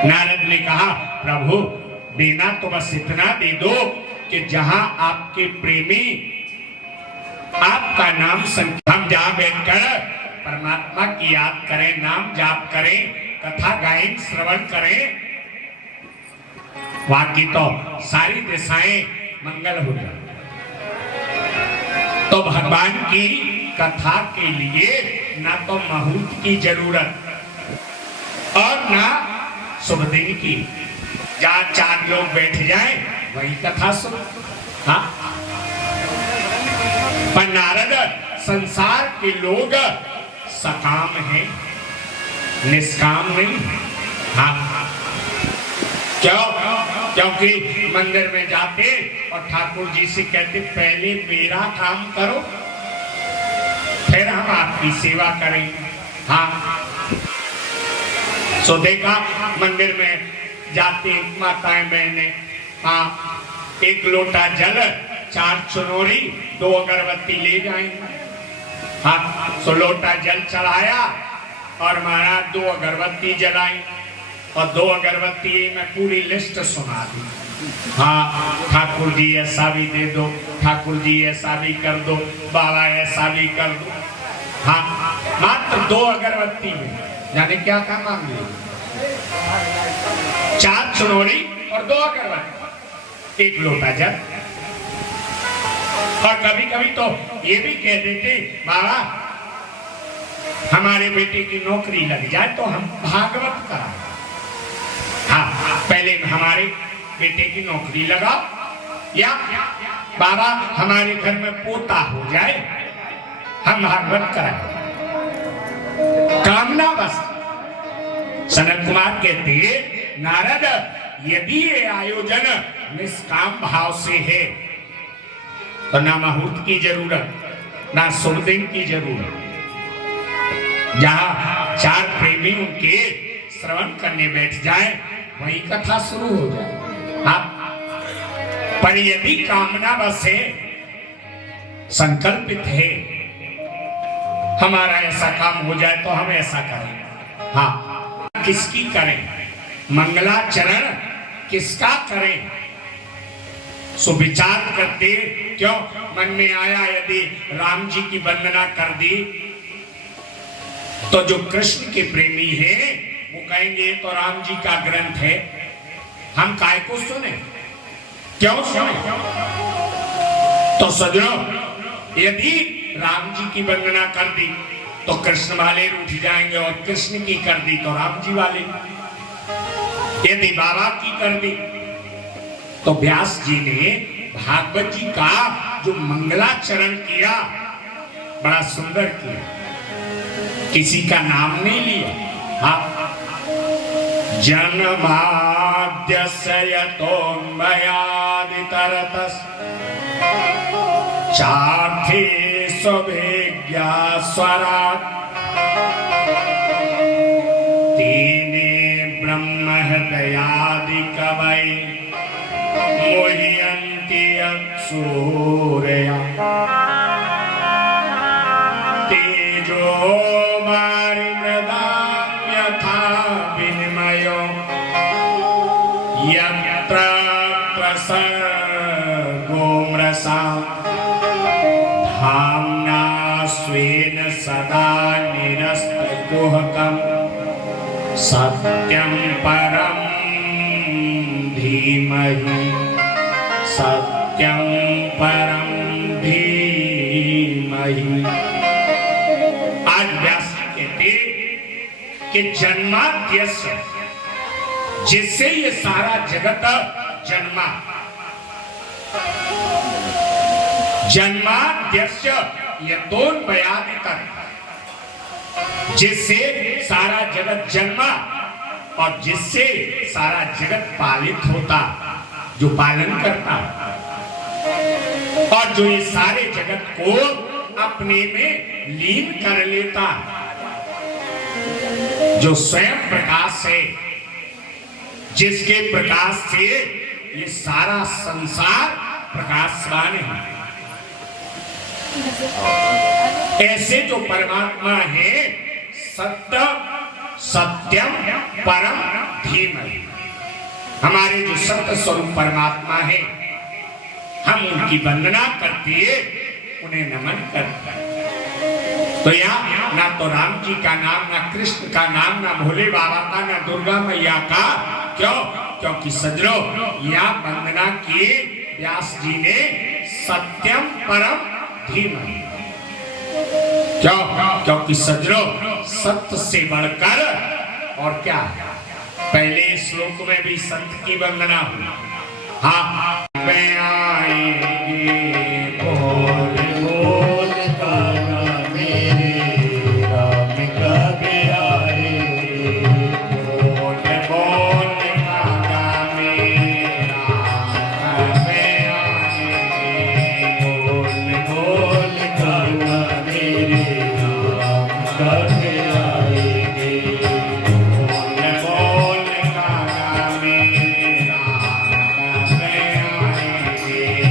नारद ने कहा प्रभु देना तो बस इतना दे दो कि जहां आपके प्रेमी आपका नाम हम जहां बैठकर परमात्मा की याद करें, नाम जाप करें, कथा गायन श्रवण करें, बाकी तो सारी दिशाएं मंगल हो जाए। तो भगवान की कथा के लिए ना तो मुहूर्त की जरूरत और ना शुभ दिन की। जहां 4 लोग बैठ जाएं वही कथा सुन। हाँ, पर नारद संसार के लोग सकाम हैं, निष्काम नहीं। हाँ, क्यों? क्योंकि मंदिर में जाते और ठाकुर जी से कहते पहले मेरा काम करो फिर हम आपकी सेवा करेंगे। हाँ, सो देखा मंदिर में जाते माताएं बहने, हाँ, 1 लोटा जल, 4 चुनोरी, 2 अगरबत्ती ले जाएंगे। हाँ, सो लोटा जल चढ़ाया और महाराज 2 अगरबत्ती जलाई और 2 अगरबत्ती में पूरी लिस्ट सुना दी। हाँ, ठाकुर जी ऐसा भी दे दो, ठाकुर जी ऐसा भी कर दो, बाबा ऐसा भी कर दो। हाँ, मात्र 2 अगरबत्ती में जाने क्या काम मांग लिया। 4 चुनोरी और 2 अगरबत्ती, 1 लोटा जल। और कभी कभी तो ये भी कह देते बाबा हमारे बेटे की नौकरी लग जाए तो हम भागवत कराएं। हाँ, पहले हमारे बेटे की नौकरी लगा, या बाबा हमारे घर में पोता हो जाए हम भागवत कराएं। कामना बस। सनत कुमार कहते हैं नारद यदि ये आयोजन निष्काम भाव से है तो ना मुहूर्त की जरूरत, ना शुभ दिन की जरूरत। जहां 4 प्रेमी उनके श्रवण करने बैठ जाए वही कथा शुरू हो जाए। हाँ, पर यदि कामना बस है, संकल्पित है हमारा ऐसा काम हो जाए तो हम ऐसा करें। हाँ, किसकी करें? मंगलाचरण किसका करें? सो विचार करते क्यों मन में आया यदि राम जी की वंदना कर दी तो जो कृष्ण के प्रेमी हैं वो कहेंगे तो राम जी का ग्रंथ है, हम काय को सुने, क्यों सुने? तो सज्जनों यदि राम जी की वंदना कर दी तो कृष्ण वाले रूठ जाएंगे और कृष्ण की कर दी तो राम जी वाले। यदि बाबा की कर दी तो व्यास जी ने भागवत जी का जो मंगलाचरण किया बड़ा सुंदर किया, किसी का नाम नहीं लिया। हाँ, जन्माद्यस्य यतोन्मयादितरतस् चार्थे स्वभिज्ञा स्वरात् तेने ब्रह्म हृदयादि कवये मोह्यन्ति अक्षूरया तेजो वारिमृदां यथा विनिमयो यत्र प्रसर्गो मृषा धाम्ना स्वेन सदा निरस्तकुहकम् सत्यं परं धीमहि सत्यं परं धीमहि। आज व्यास कहते कि जन्माद्यस्य, जिससे ये सारा जगत जन्मा, जन्माद्यस्य यतोन्वयादितः, जिससे सारा जगत जन्मा और जिससे सारा जगत पालित होता, जो पालन करता, और जो ये सारे जगत को अपने में लीन कर लेता, जो स्वयं प्रकाश है, जिसके प्रकाश से ये सारा संसार प्रकाशवान है। ऐसे जो परमात्मा है, सत्य सत्यम परम धीमहि, हमारे जो सत्य स्वरूप परमात्मा है, हम उनकी वंदना करते, उन्हें नमन करते हैं। तो यहाँ ना तो राम जी का नाम, ना कृष्ण का नाम, ना भोले बाबा का, ना दुर्गा मैया का। क्यों? क्योंकि सजरो यहाँ वंदना किए व्यास जी ने सत्यम परम धीमहि। क्यों? क्योंकि सजरो सत्य से बढ़कर और क्या, पहले श्लोक में भी सत्य की वंदना हुई। हाँ, आएगी बोल बोल काना मेरे राम कभी आएगी। बोल बोल काका मेरा कभी आएगी। बोल बोल काना मेरे राम कभी आएगी। बोल बोल काका मेरा कभी आएगी।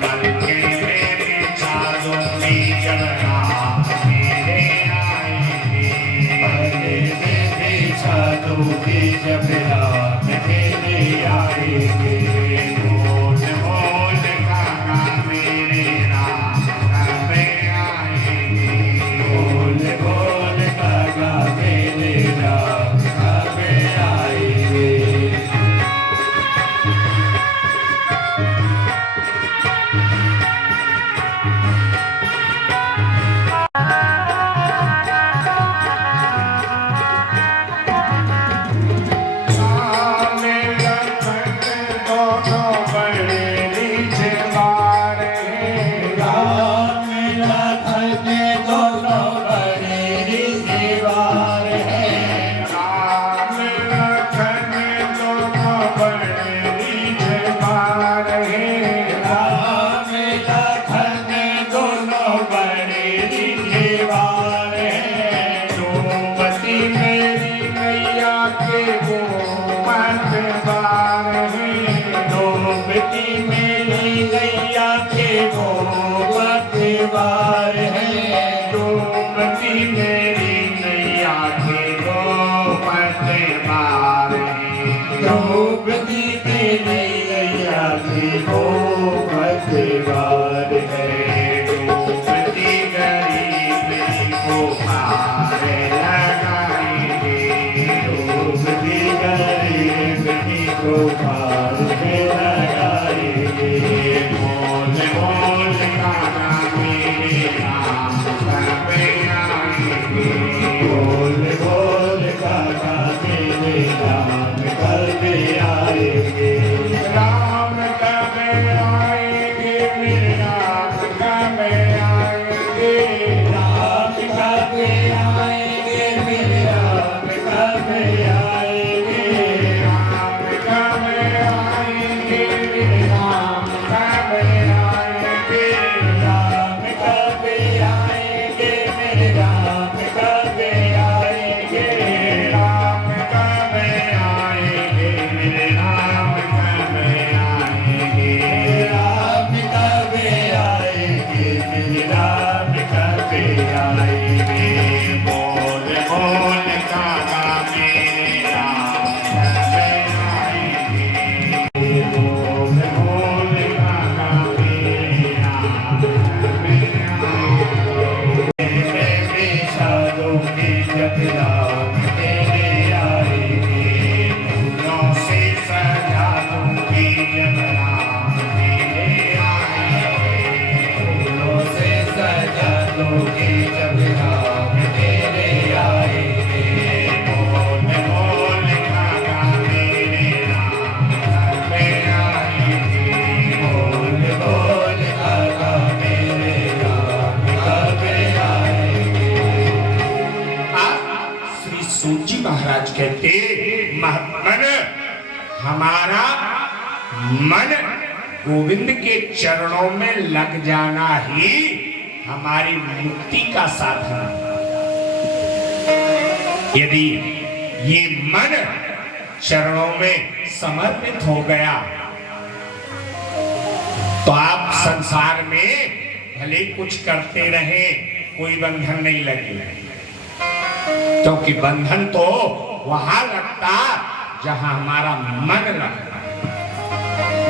करके मेरे चारों की जब रात मेरे आएंगे जब रात मेरे आएंगे बोल बोल काका मेरे रात में आएंगे बोल बोल काका मेरे रात में आएंगे साले लखन दोनों बड़े रिझवार हैं राम लखन दोनों बड़े रिझवार हैं राम लखन दोनों बड़े रिझवार हैं राम लखन दोनों बड़े रिझवार हैं डूबती मेरी नैया के वो मतवार हैं डूबती मेरी नैया के वो पतवार हैं डूबती मेरी नैया के वो मतवार हैं डूबती मेरी नैया के वो पतवार हैं डूबती गरीबी को पार लगाएंगे डूबती गरीबी को पार में लगाएंगे बोल बोल काका मेरे राम में आएंगे बोल बोल काका मेरे राम कब आएंगे राम कब आएंगे मेरे राम कब आएंगे राम कब आएंगे मेरे राम कब आएंगे राम कब आएंगे मेरे राम कब आएंगे राम कब आएंगे मेरे राम कब आएंगे राम कब आएंगे मेरे राम कब आएंगे राम कब आएंगे मेरे राम कब आएंगे बोल बोल काका मेरे राम कब आएंगे बोल बोल काका मेरे राम कब आएंगे बेचारों की जब राम तेरे आएंगे फूलों से सजा दूंगी जब राम मेरे आएंगे फूलों से सजा दोगे जब राम तेरे आएंगे बोल बोल काका मेरे राम कब आएंगे बोल बोल काका मेरे राम कब आएंगे श्री सूजी महाराज कहते महात्मन हमारा मन गोविंद के चरणों में लग जाना ही हमारी मुक्ति का साधन है। यदि ये मन चरणों में समर्पित हो गया तो आप संसार में भले कुछ करते रहे कोई बंधन नहीं लगेगा, क्योंकि बंधन तो वहां लगता जहां हमारा मन लगता।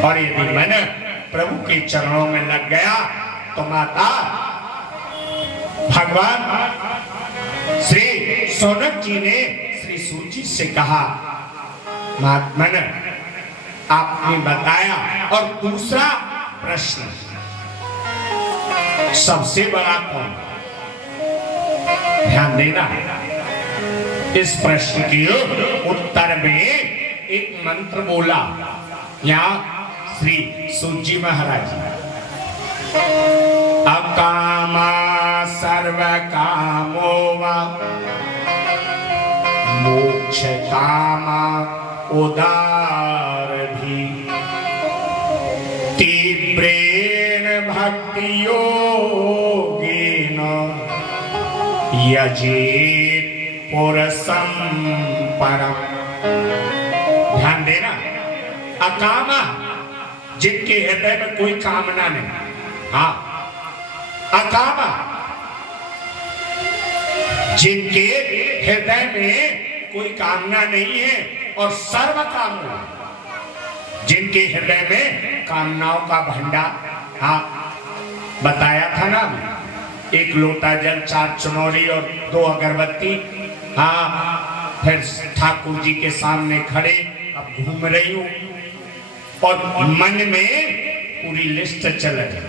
और यदि मन प्रभु के चरणों में लग गया तो माता भगवान श्री सोनक जी ने श्री सूजी से कहा महात्मन आपने बताया। और दूसरा प्रश्न सबसे बड़ा कौन, ध्यान देना इस प्रश्न के उत्तर में एक मंत्र बोला यहाँ श्री सूजी महाराज अकामा सर्व कामो वा मोक्ष कामा उदार भी तीव्रेण भक्ति योगेन यजेत पुरुषं परम। ध्यान देना, अकामा जिनके हृदय में कोई कामना नहीं, हाँ अकामा, जिनके हृदय में कोई कामना नहीं है और सर्व कामना, जिनके हृदय में कामनाओं का भंडार, हाँ बताया था ना, एक लोटा जल, 4 चुनौरी और 2 अगरबत्ती, हाँ फिर ठाकुर जी के सामने खड़े, अब घूम रही हूं और मन में पूरी लिस्ट चल रही,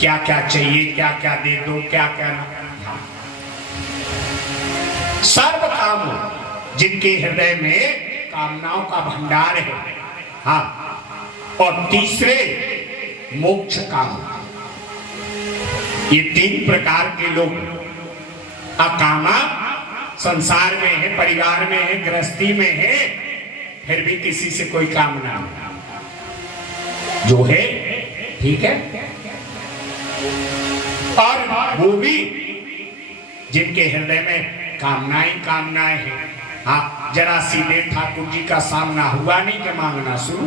क्या क्या चाहिए, क्या क्या दे दो, क्या क्या, हाँ। सर्व काम, जिनके हृदय में कामनाओं का भंडार है, हाँ। और तीसरे मोक्ष काम, ये 3 प्रकार के लोग, अकामा संसार में है, परिवार में है, गृहस्थी में है, फिर भी किसी से कोई कामना नहीं, जो है ठीक है, और वो भी जिनके हृदय में कामनाएं हैं, हाँ जरा सीधे ठाकुर जी का सामना हुआ नहीं कि मांगना शुरू,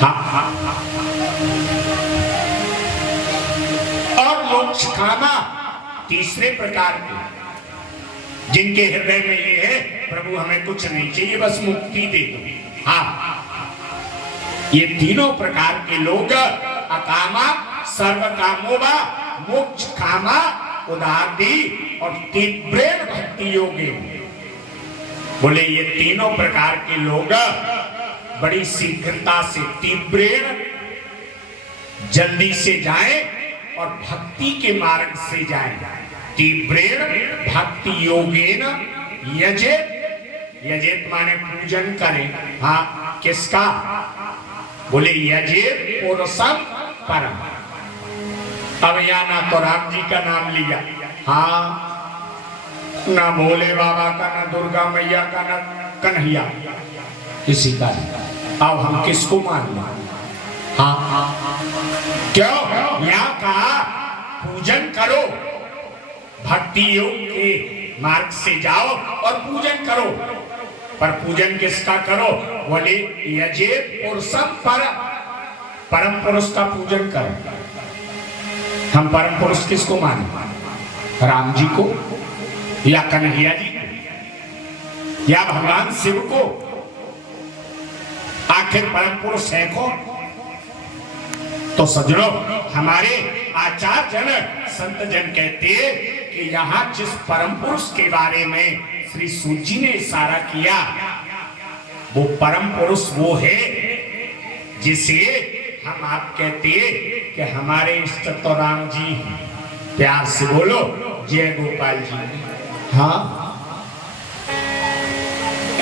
हाँ हाँ हाँ। और मोक्ष कामा तीसरे प्रकार के, जिनके हृदय में ये है प्रभु हमें कुछ नहीं चाहिए, बस मुक्ति दे दो, हाँ। ये तीनों प्रकार के लोग अकामा, सर्व कामोवा, मोक्ष कामा, उदारदी और तीव्रेण भक्ति योगे, बोले ये तीनों प्रकार के लोग बड़ी शीघ्रता से, तीव्रेण जल्दी से जाएं और भक्ति के मार्ग से जाएं, तीव्रेण भक्ति योगेन यजेत, यजेत माने पूजन करें, हाँ किसका, बोले यजेत पुरुषम परम। अब यहाँ ना तो राम जी का नाम लिया, हाँ ना भोले बाबा का, ना दुर्गा मैया का, ना कन्हैया, किसी का नहीं। अब हम किसको मानना, हाँ हाँ क्यों, यहाँ कहा पूजन करो, भक्ति योग के मार्ग से जाओ और पूजन करो, पर पूजन किसका करो, बोले यजेत पुरुषम परम पुरुष का पूजन करो। हम परम पुरुष किसको माने, राम जी को या कन्हैया जी को या भगवान शिव को, आखिर परम पुरुष है कौन। तो सजनों, हमारे आचार्य जन संत जन कहते हैं कि यहाँ जिस परम पुरुष के बारे में श्री सूत जी ने इशारा किया, वो परम पुरुष वो है जिसे हम आप कहते हैं कि हमारे इष्ट तो राम जी, प्यार से बोलो जय गोपाल जी, हाँ।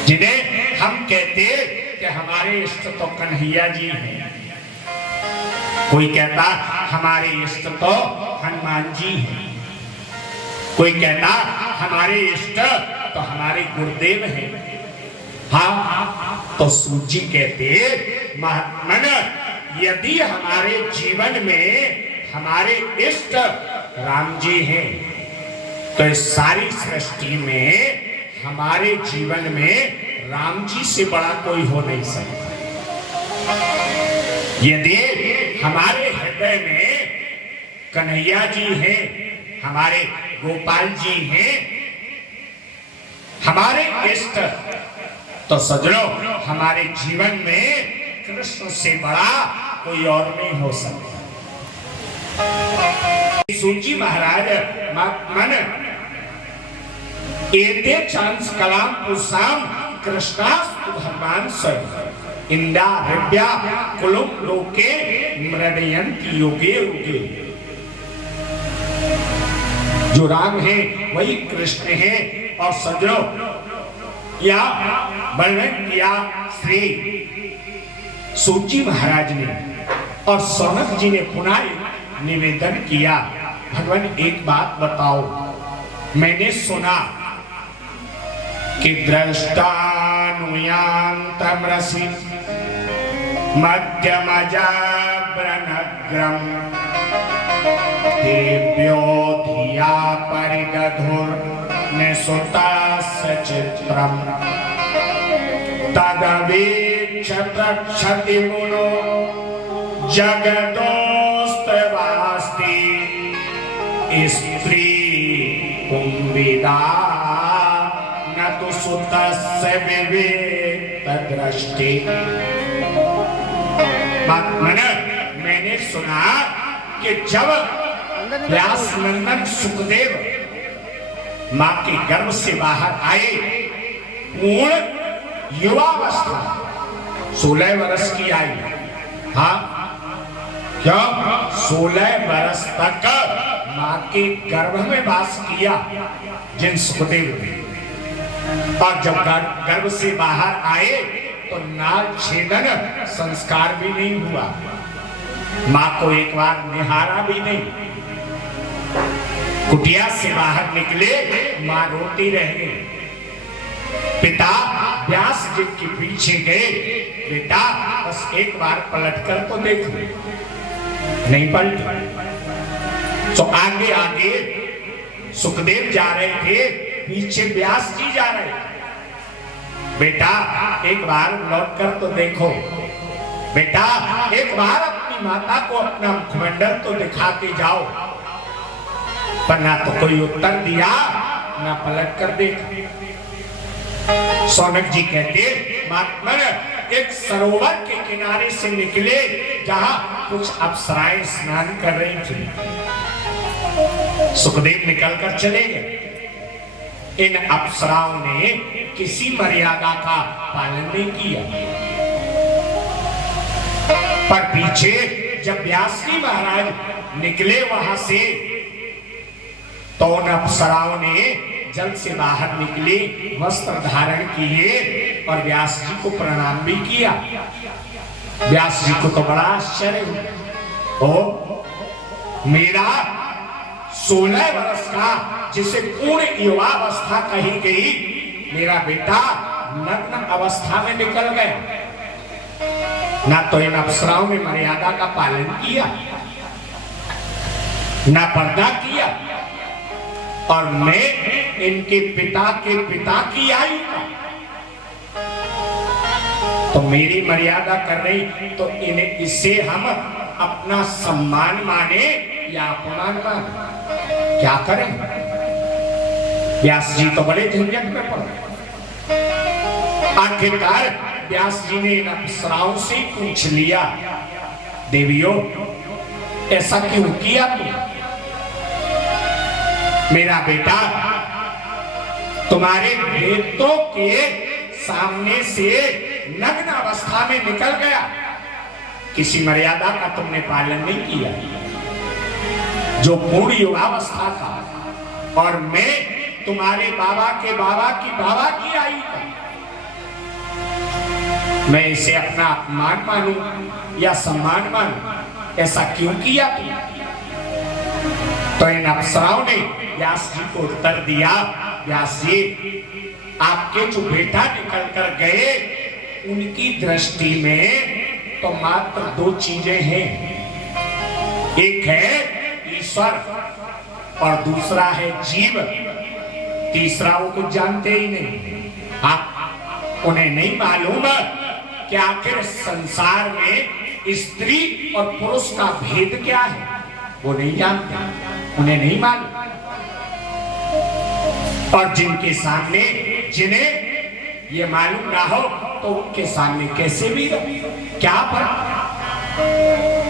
जिन्हें हम कहते हैं कि हमारे इष्ट तो कन्हैया जी हैं, कोई कहता हमारे इष्ट तो हनुमान जी हैं, कोई कहता हमारे इष्ट तो हमारे गुरुदेव हैं, हाँ। तो सूत जी कहते महात्मन, यदि हमारे जीवन में हमारे इष्ट राम जी हैं, तो इस सारी सृष्टि में हमारे जीवन में राम जी से बड़ा कोई हो नहीं सकता। यदि हमारे हृदय में कन्हैया जी हैं, हमारे गोपाल जी हैं, हमारे इष्ट, तो सजनों हमारे जीवन में कृष्ण से बड़ा कोई और नहीं हो सकता। सूत जी महाराज मन एते चांस कलाम पुरुषाम कृष्णास्तु भगवान स्वयं इंदा हृदया कुलुम लोके मृदयन्ति योगे योगे। जो राम है वही कृष्ण है। और सजनों, या वर्णन किया श्री सूत जी महाराज ने और सौनक जी ने पुनः निवेदन किया, भगवान एक बात बताओ, मैंने सुना कि दृष्टानुयांतमरसि मध्यमजाब्रनग्रम देव्यो धिया परिदधुर्निसुतास्य चित्रम् तदवीक्ष्य क्षति मुनो जगदोस्त वास्ति स्त्री कुंविदा न तो सुतस्य विवेक दृष्टि। मैंने सुना कि जब व्यास नंदन सुखदेव मां के गर्भ से बाहर आए, पूर्ण युवावस्था 16 वर्ष की आई। हाँ, क्या 16 वर्ष तक मां के गर्भ में वास किया जिन सुखदेव ने, और जब गर्भ से बाहर आए तो नाल छेदन संस्कार भी नहीं हुआ, मां को एक बार निहारा भी नहीं। कुटिया से बाहर निकले, मां रोती रह गई। पिता व्यास जी के पीछे गए, बेटा बस एक बार पलटकर तो देखो, नहीं पलट। तो आगे आगे सुखदेव जा रहे थे, पीछे व्यास जी जा रहे थे। बेटा एक बार लौटकर तो देखो, बेटा एक बार अपनी माता को अपना मुखमंडल तो दिखाते जाओ। पर ना तो कोई उत्तर दिया, ना पलट कर देखा। सौनक जी कहते, महात्मा एक सरोवर के किनारे से निकले जहां कुछ अप्सराएं स्नान कर रही थी। सुखदेव निकलकर चले गए। इन अप्सराओं ने किसी मर्यादा का पालन नहीं किया, पर पीछे जब व्यास जी महाराज निकले वहां से, तो उन अप्सराओं ने जल से बाहर निकले, वस्त्र धारण किए और व्यास जी को प्रणाम भी किया। व्यास जी को तो बड़ा आश्चर्य हुआ, ओ मेरा 16 वर्ष का, जिसे पूर्ण युवावस्था कही गई, मेरा बेटा नग्न अवस्था में निकल गया। ना तो इन अप्सराओं ने मर्यादा का पालन किया, ना पर्दा किया, और मैं इनके पिता के पिता की आयु का, तो मेरी मर्यादा कर रही, तो इन्हें इससे हम अपना सम्मान माने या अपमान माने, क्या करें? व्यास जी तो बड़े झंझट में पड़े। आखिरकार व्यास जी ने इन अप्सराओं से पूछ लिया, देवियों ऐसा क्यों किया तुम? मेरा बेटा तुम्हारे बेटों के सामने से नग्न अवस्था में निकल गया, किसी मर्यादा का तुमने पालन नहीं किया, जो पूर्ण युवावस्था था, और मैं तुम्हारे बाबा के बाबा की बाबा की आयु का, मैं इसे अपना अपमान मानूं या सम्मान मानूं? ऐसा क्यों किया? तो इन अप्सराओं ने व्यास जी को उत्तर दिया, व्यास जी आपके जो बेटा निकल कर गए, उनकी दृष्टि में तो मात्र 2 चीजें हैं, एक है ईश्वर और दूसरा है जीव, तीसरा वो कुछ जानते ही नहीं। आप उन्हें नहीं मालूम कि आखिर संसार में स्त्री और पुरुष का भेद क्या है, वो नहीं जानते, उन्हें नहीं मालूम। और जिनके सामने, जिन्हें ये मालूम ना हो, तो उनके सामने कैसे भी क्या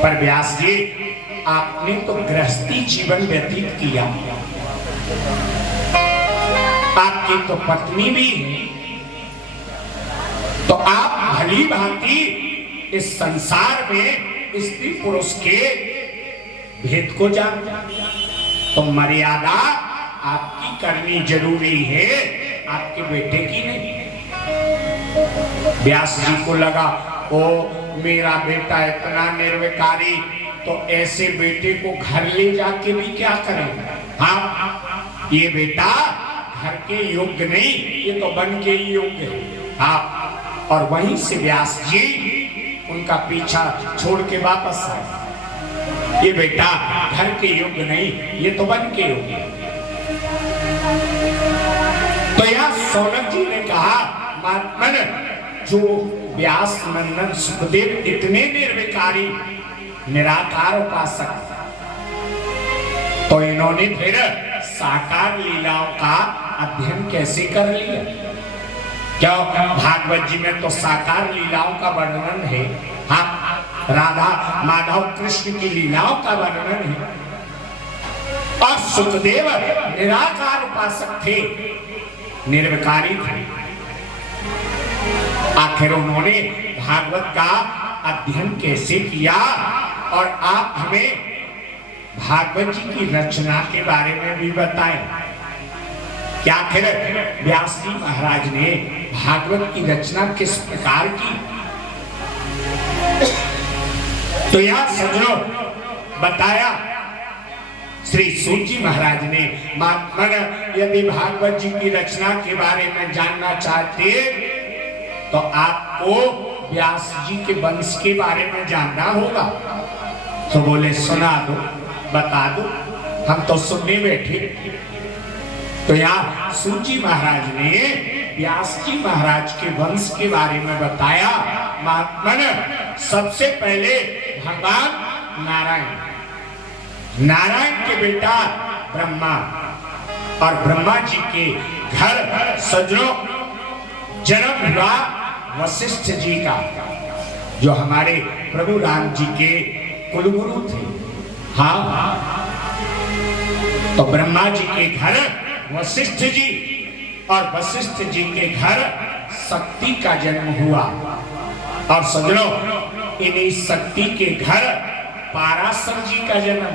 पर व्यास जी आपने तो गृहस्थी जीवन व्यतीत किया, आपकी तो पत्नी भी है, तो आप भली भांति इस संसार में स्त्री पुरुष के भेद को जानते, तो मर्यादा आपकी करनी जरूरी है, आपके बेटे की नहीं। व्यास जी को लगा, ओ मेरा बेटा इतना निर्विकारी, तो ऐसे बेटे को घर ले जाके भी क्या करेंगे? हाँ, ये बेटा घर के योग्य नहीं, ये तो बन के ही योग्य है। हाँ, और वहीं से व्यास जी उनका पीछा छोड़ के वापस आए। ये बेटा घर के योग्य नहीं, ये तो बन के योग्य है। तो यहाँ सौनक जी ने कहा, महात्मन जो व्यास नंदन सुखदेव इतने निर्विकारी निराकार उपासक, तो इन्होंने फिर साकार लीलाओं का अध्ययन कैसे कर लिया? क्या भागवत जी में तो साकार लीलाओं का वर्णन है, हाँ, राधा माधव कृष्ण की लीलाओं का वर्णन है, और सुखदेव निराकार उपासक थे, निर्विकारी थे। आखिर उन्होंने भागवत का अध्ययन कैसे किया? और आप हमें भागवत जी की रचना के बारे में भी बताएं। क्या आखिर व्यास जी महाराज ने भागवत की रचना किस प्रकार की? तो यह समझो बताया श्री सूत जी महाराज ने। मन यदि भागवत जी की रचना के बारे में जानना चाहते तो आपको व्यास जी के वंश के बारे में जानना होगा। तो बोले सुना दो, बता दो, हम तो सुनने बैठे। तो यहाँ सूत जी महाराज ने व्यास जी महाराज के वंश के बारे में बताया। मन सबसे पहले भगवान नारायण के बेटा ब्रह्मा, और ब्रह्मा जी के घर सजनो जन्म हुआ वशिष्ठ जी का, जो हमारे प्रभु राम जी के कुलगुरु थे। हाँ, तो ब्रह्मा जी के घर वशिष्ठ जी, और वशिष्ठ जी के घर शक्ति का जन्म हुआ, और सजनो इन्हीं शक्ति के घर पाराशर जी का जन्म,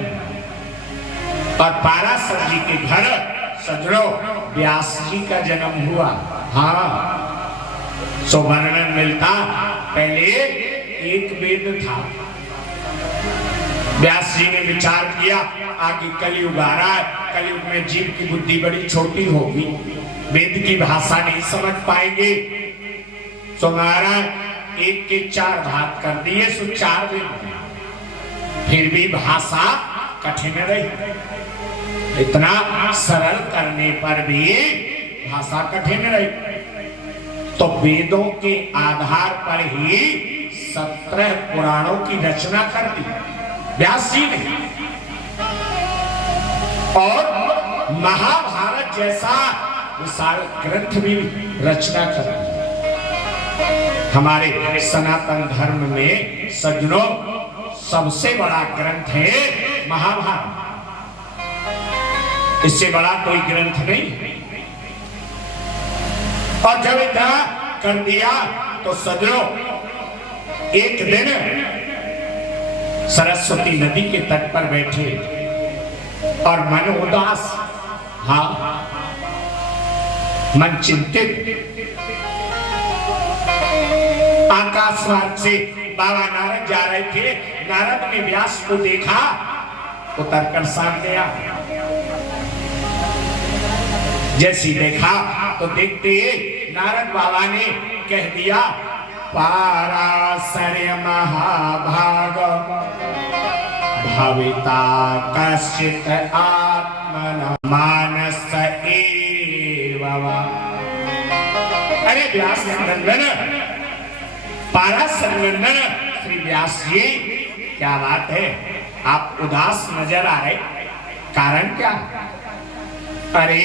और पाराशर जी के घर सजनो व्यास जी का जन्म हुआ। हाँ, सो वर्णन मिलता पहले एक वेद था। व्यास जी ने विचार किया आगे कलयुग आ रहा है, कलयुग में जीव की बुद्धि बड़ी छोटी होगी, वेद की भाषा नहीं समझ पाएंगे। सो महाराज एक के 4 भाग कर दिए, सो 4 वेद, फिर भी भाषा कठिन रही। इतना सरल करने पर भी भाषा कठिन रही, तो वेदों के आधार पर ही 17 पुराणों की रचना कर दी व्यास जी ने, और महाभारत जैसा विशाल ग्रंथ भी रचना कर दी। हमारे सनातन धर्म में सज्जनों सबसे बड़ा ग्रंथ है महाभारत, इससे बड़ा कोई ग्रंथ नहीं। और जब इतना कर दिया तो सजनो एक दिन सरस्वती नदी के तट पर बैठे और मन उदास, हाँ, मन चिंतित। आकाश मार्ग से बाबा नारद जा रहे थे, नारद ने व्यास को देखा, उतर कर सामने आ। जैसी देखा तो देखते नारद बाबा ने कह दिया, पाराशर महाभाग भविता कश्चित आत्मन मानस एव। अरे व्यास नंदन, पाराशर नंदन श्री व्यास जी, क्या बात है, आप उदास नजर आ रहे, कारण क्या? अरे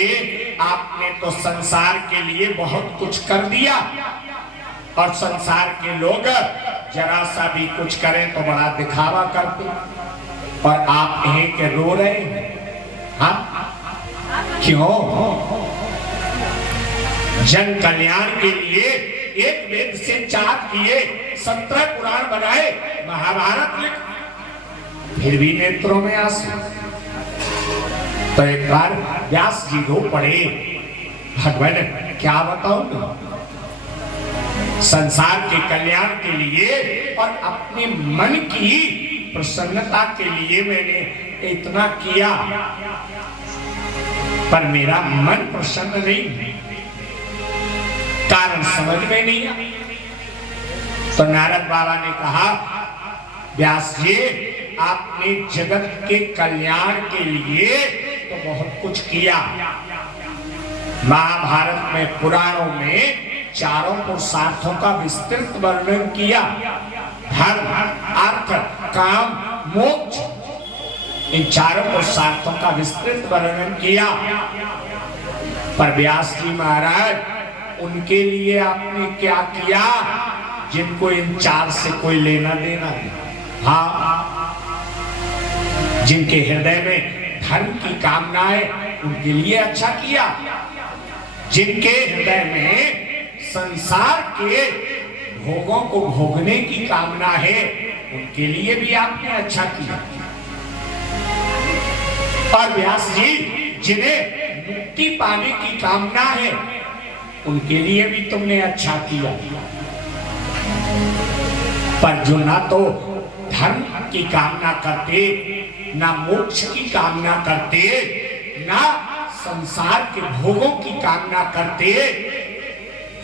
आपने तो संसार के लिए बहुत कुछ कर दिया, और संसार के लोग जरा सा भी कुछ करें तो बड़ा दिखावा करते, और आप एक रो रहे हैं। हाँ, क्यों? जन कल्याण के लिए एक वेद से 4 किए, 17 पुराण बनाए, महाभारत लिख, फिर भी नेत्रों में आंसू। तो एक बार व्यास जी रो पड़े, भगवान क्या बताऊं, संसार के कल्याण के लिए और अपने मन की प्रसन्नता के लिए मैंने इतना किया, पर मेरा मन प्रसन्न नहीं, कारण समझ में नहीं आया। तो नारद बाबा ने कहा, व्यास जी आपने जगत के कल्याण के लिए तो बहुत कुछ किया, महाभारत में पुराणों में चारों पुरुषार्थों का विस्तृत वर्णन किया। धर्म, अर्थ, काम, मोक्ष, इन चारों पुरुषार्थों का विस्तृत वर्णन किया। पर व्यास जी महाराज उनके लिए आपने क्या किया जिनको इन चार से कोई लेना देना नहीं। हाँ, जिनके हृदय में धर्म की कामना है उनके लिए अच्छा किया। जिनके हृदय में संसार के भोगों को भोगने की कामना है उनके लिए भी आपने अच्छा किया। और व्यास जी जिन्हें मुक्ति पाने की कामना है उनके लिए भी तुमने अच्छा किया। पर जो ना तो धर्म की कामना करते, ना मोक्ष की कामना करते, ना संसार के भोगों की कामना करते,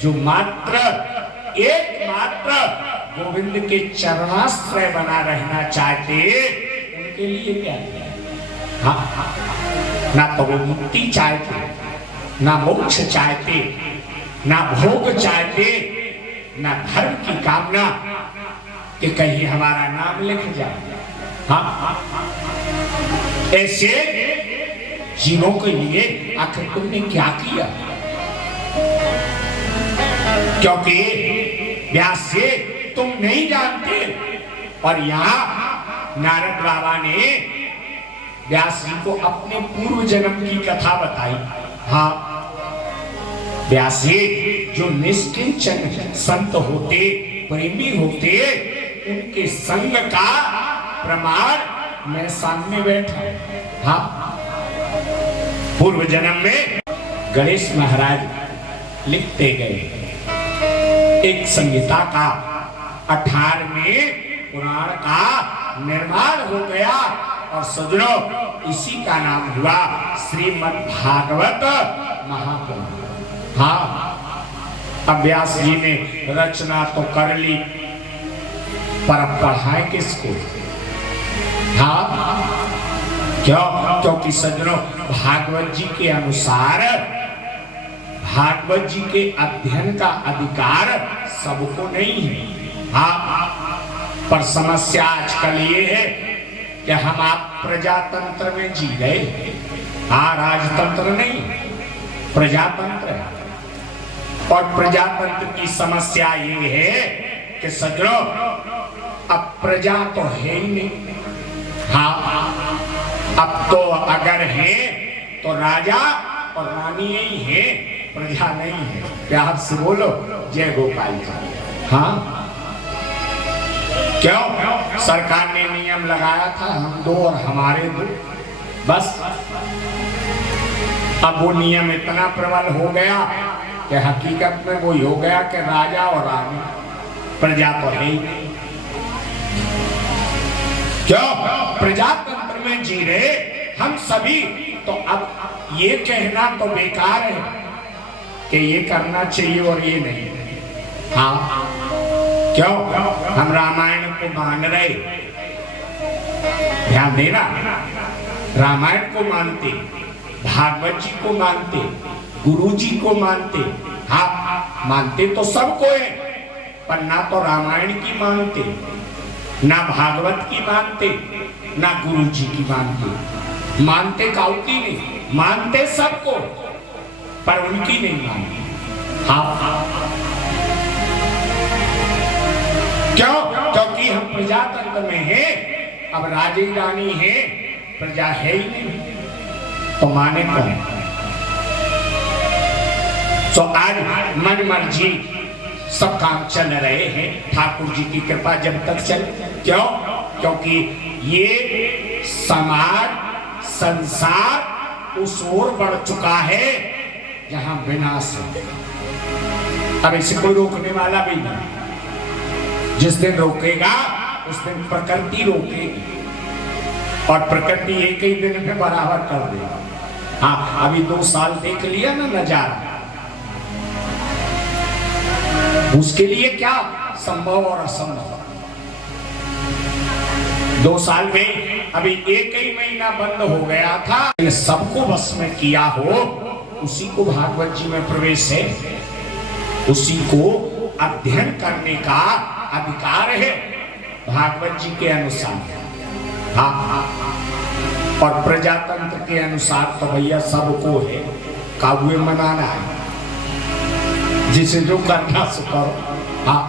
जो मात्र एकमात्र गोविंद के चरणाश्रय बना रहना चाहते, उनके लिए क्या किया? हाँ, ना तो वो मुक्ति चाहते, ना मोक्ष चाहते, ना भोग चाहते, ना धर्म की कामना कि कहीं हमारा नाम लिख जाए। हाँ, ऐसे जीवों के लिए आखिर तुमने क्या किया? क्योंकि व्यास जी तुम नहीं जानते। और यहाँ नारद बाबा ने व्यास जी को अपने पूर्व जन्म की कथा बताई। हाँ, व्यास जी जो निष्किंचन संत होते, प्रेमी होते, उनके संग का प्रमाण मैं सामने बैठा। हाँ, पूर्व जन्म में गणेश महाराज लिखते गए एक संहिता का 18वें पुराण का निर्माण हो गया और सजनों इसी का नाम हुआ श्रीमद् भागवत महापुराण। हाँ, अब व्यास जी ने रचना तो कर ली पर पढ़ाए किसको? हाँ, क्यों? क्योंकि सज्जनों भागवत जी के अनुसार भागवत जी के अध्ययन का अधिकार सबको नहीं है। हाँ, पर समस्या आजकल ये है कि हम आप प्रजातंत्र में जी गए। हाँ, राजतंत्र नहीं, प्रजातंत्र है। और प्रजातंत्र की समस्या ये है कि सज्जनों अब प्रजा तो है ही नहीं। हाँ, अब तो अगर है तो राजा और रानी ही है, प्रजा नहीं है। प्यार से बोलो जय गोपाल जी। हाँ, क्यों? सरकार ने नियम लगाया था हम दो और हमारे दो, बस। अब वो नियम इतना प्रबल हो गया कि हकीकत में वो हो गया कि राजा और रानी, प्रजा तो है ही नहीं। क्यों? प्रजातंत्र में जी रहे हम सभी, तो अब ये कहना तो बेकार है कि ये करना चाहिए और ये नहीं। हाँ, क्यों? हम रामायण को मान रहे, ध्यान देना, रामायण को मानते, भागवत जी को मानते, गुरु जी को मानते। हाँ, मानते तो सबको है, पर ना तो रामायण की मानते, ना भागवत की मानते, ना गुरु जी की मानते। मानते काउकी नहीं, मानते सबको, पर उनकी नहीं मानते। हाँ, क्यों? क्योंकि हम प्रजातंत्र में हैं, अब राजे रानी है, प्रजा है ही नहीं, तो माने कौन? तो आज मन मर्जी सब काम चल रहे हैं, ठाकुर जी की कृपा जब तक चले। क्यों? क्योंकि ये समाज संसार उस ओर बढ़ चुका है जहां विनाश है। अब इसे कोई रोकने वाला भी नहीं। जिस दिन रोकेगा उस दिन प्रकृति रोकेगी, और प्रकृति एक ही दिन में बराबर कर देगी। हाँ, अभी 2 साल देख लिया ना नजारा, उसके लिए क्या संभव और असंभव। 2 साल में अभी 1 ही महीना बंद हो गया था, सबको बस में किया हो, उसी को भागवत जी में प्रवेश है। उसी को अध्ययन करने का अधिकार है भागवत जी के अनुसार। हाँ, और प्रजातंत्र के अनुसार तो भैया सबको है, काबुए मनाना है, जिसे जो करना सो करो। हाँ,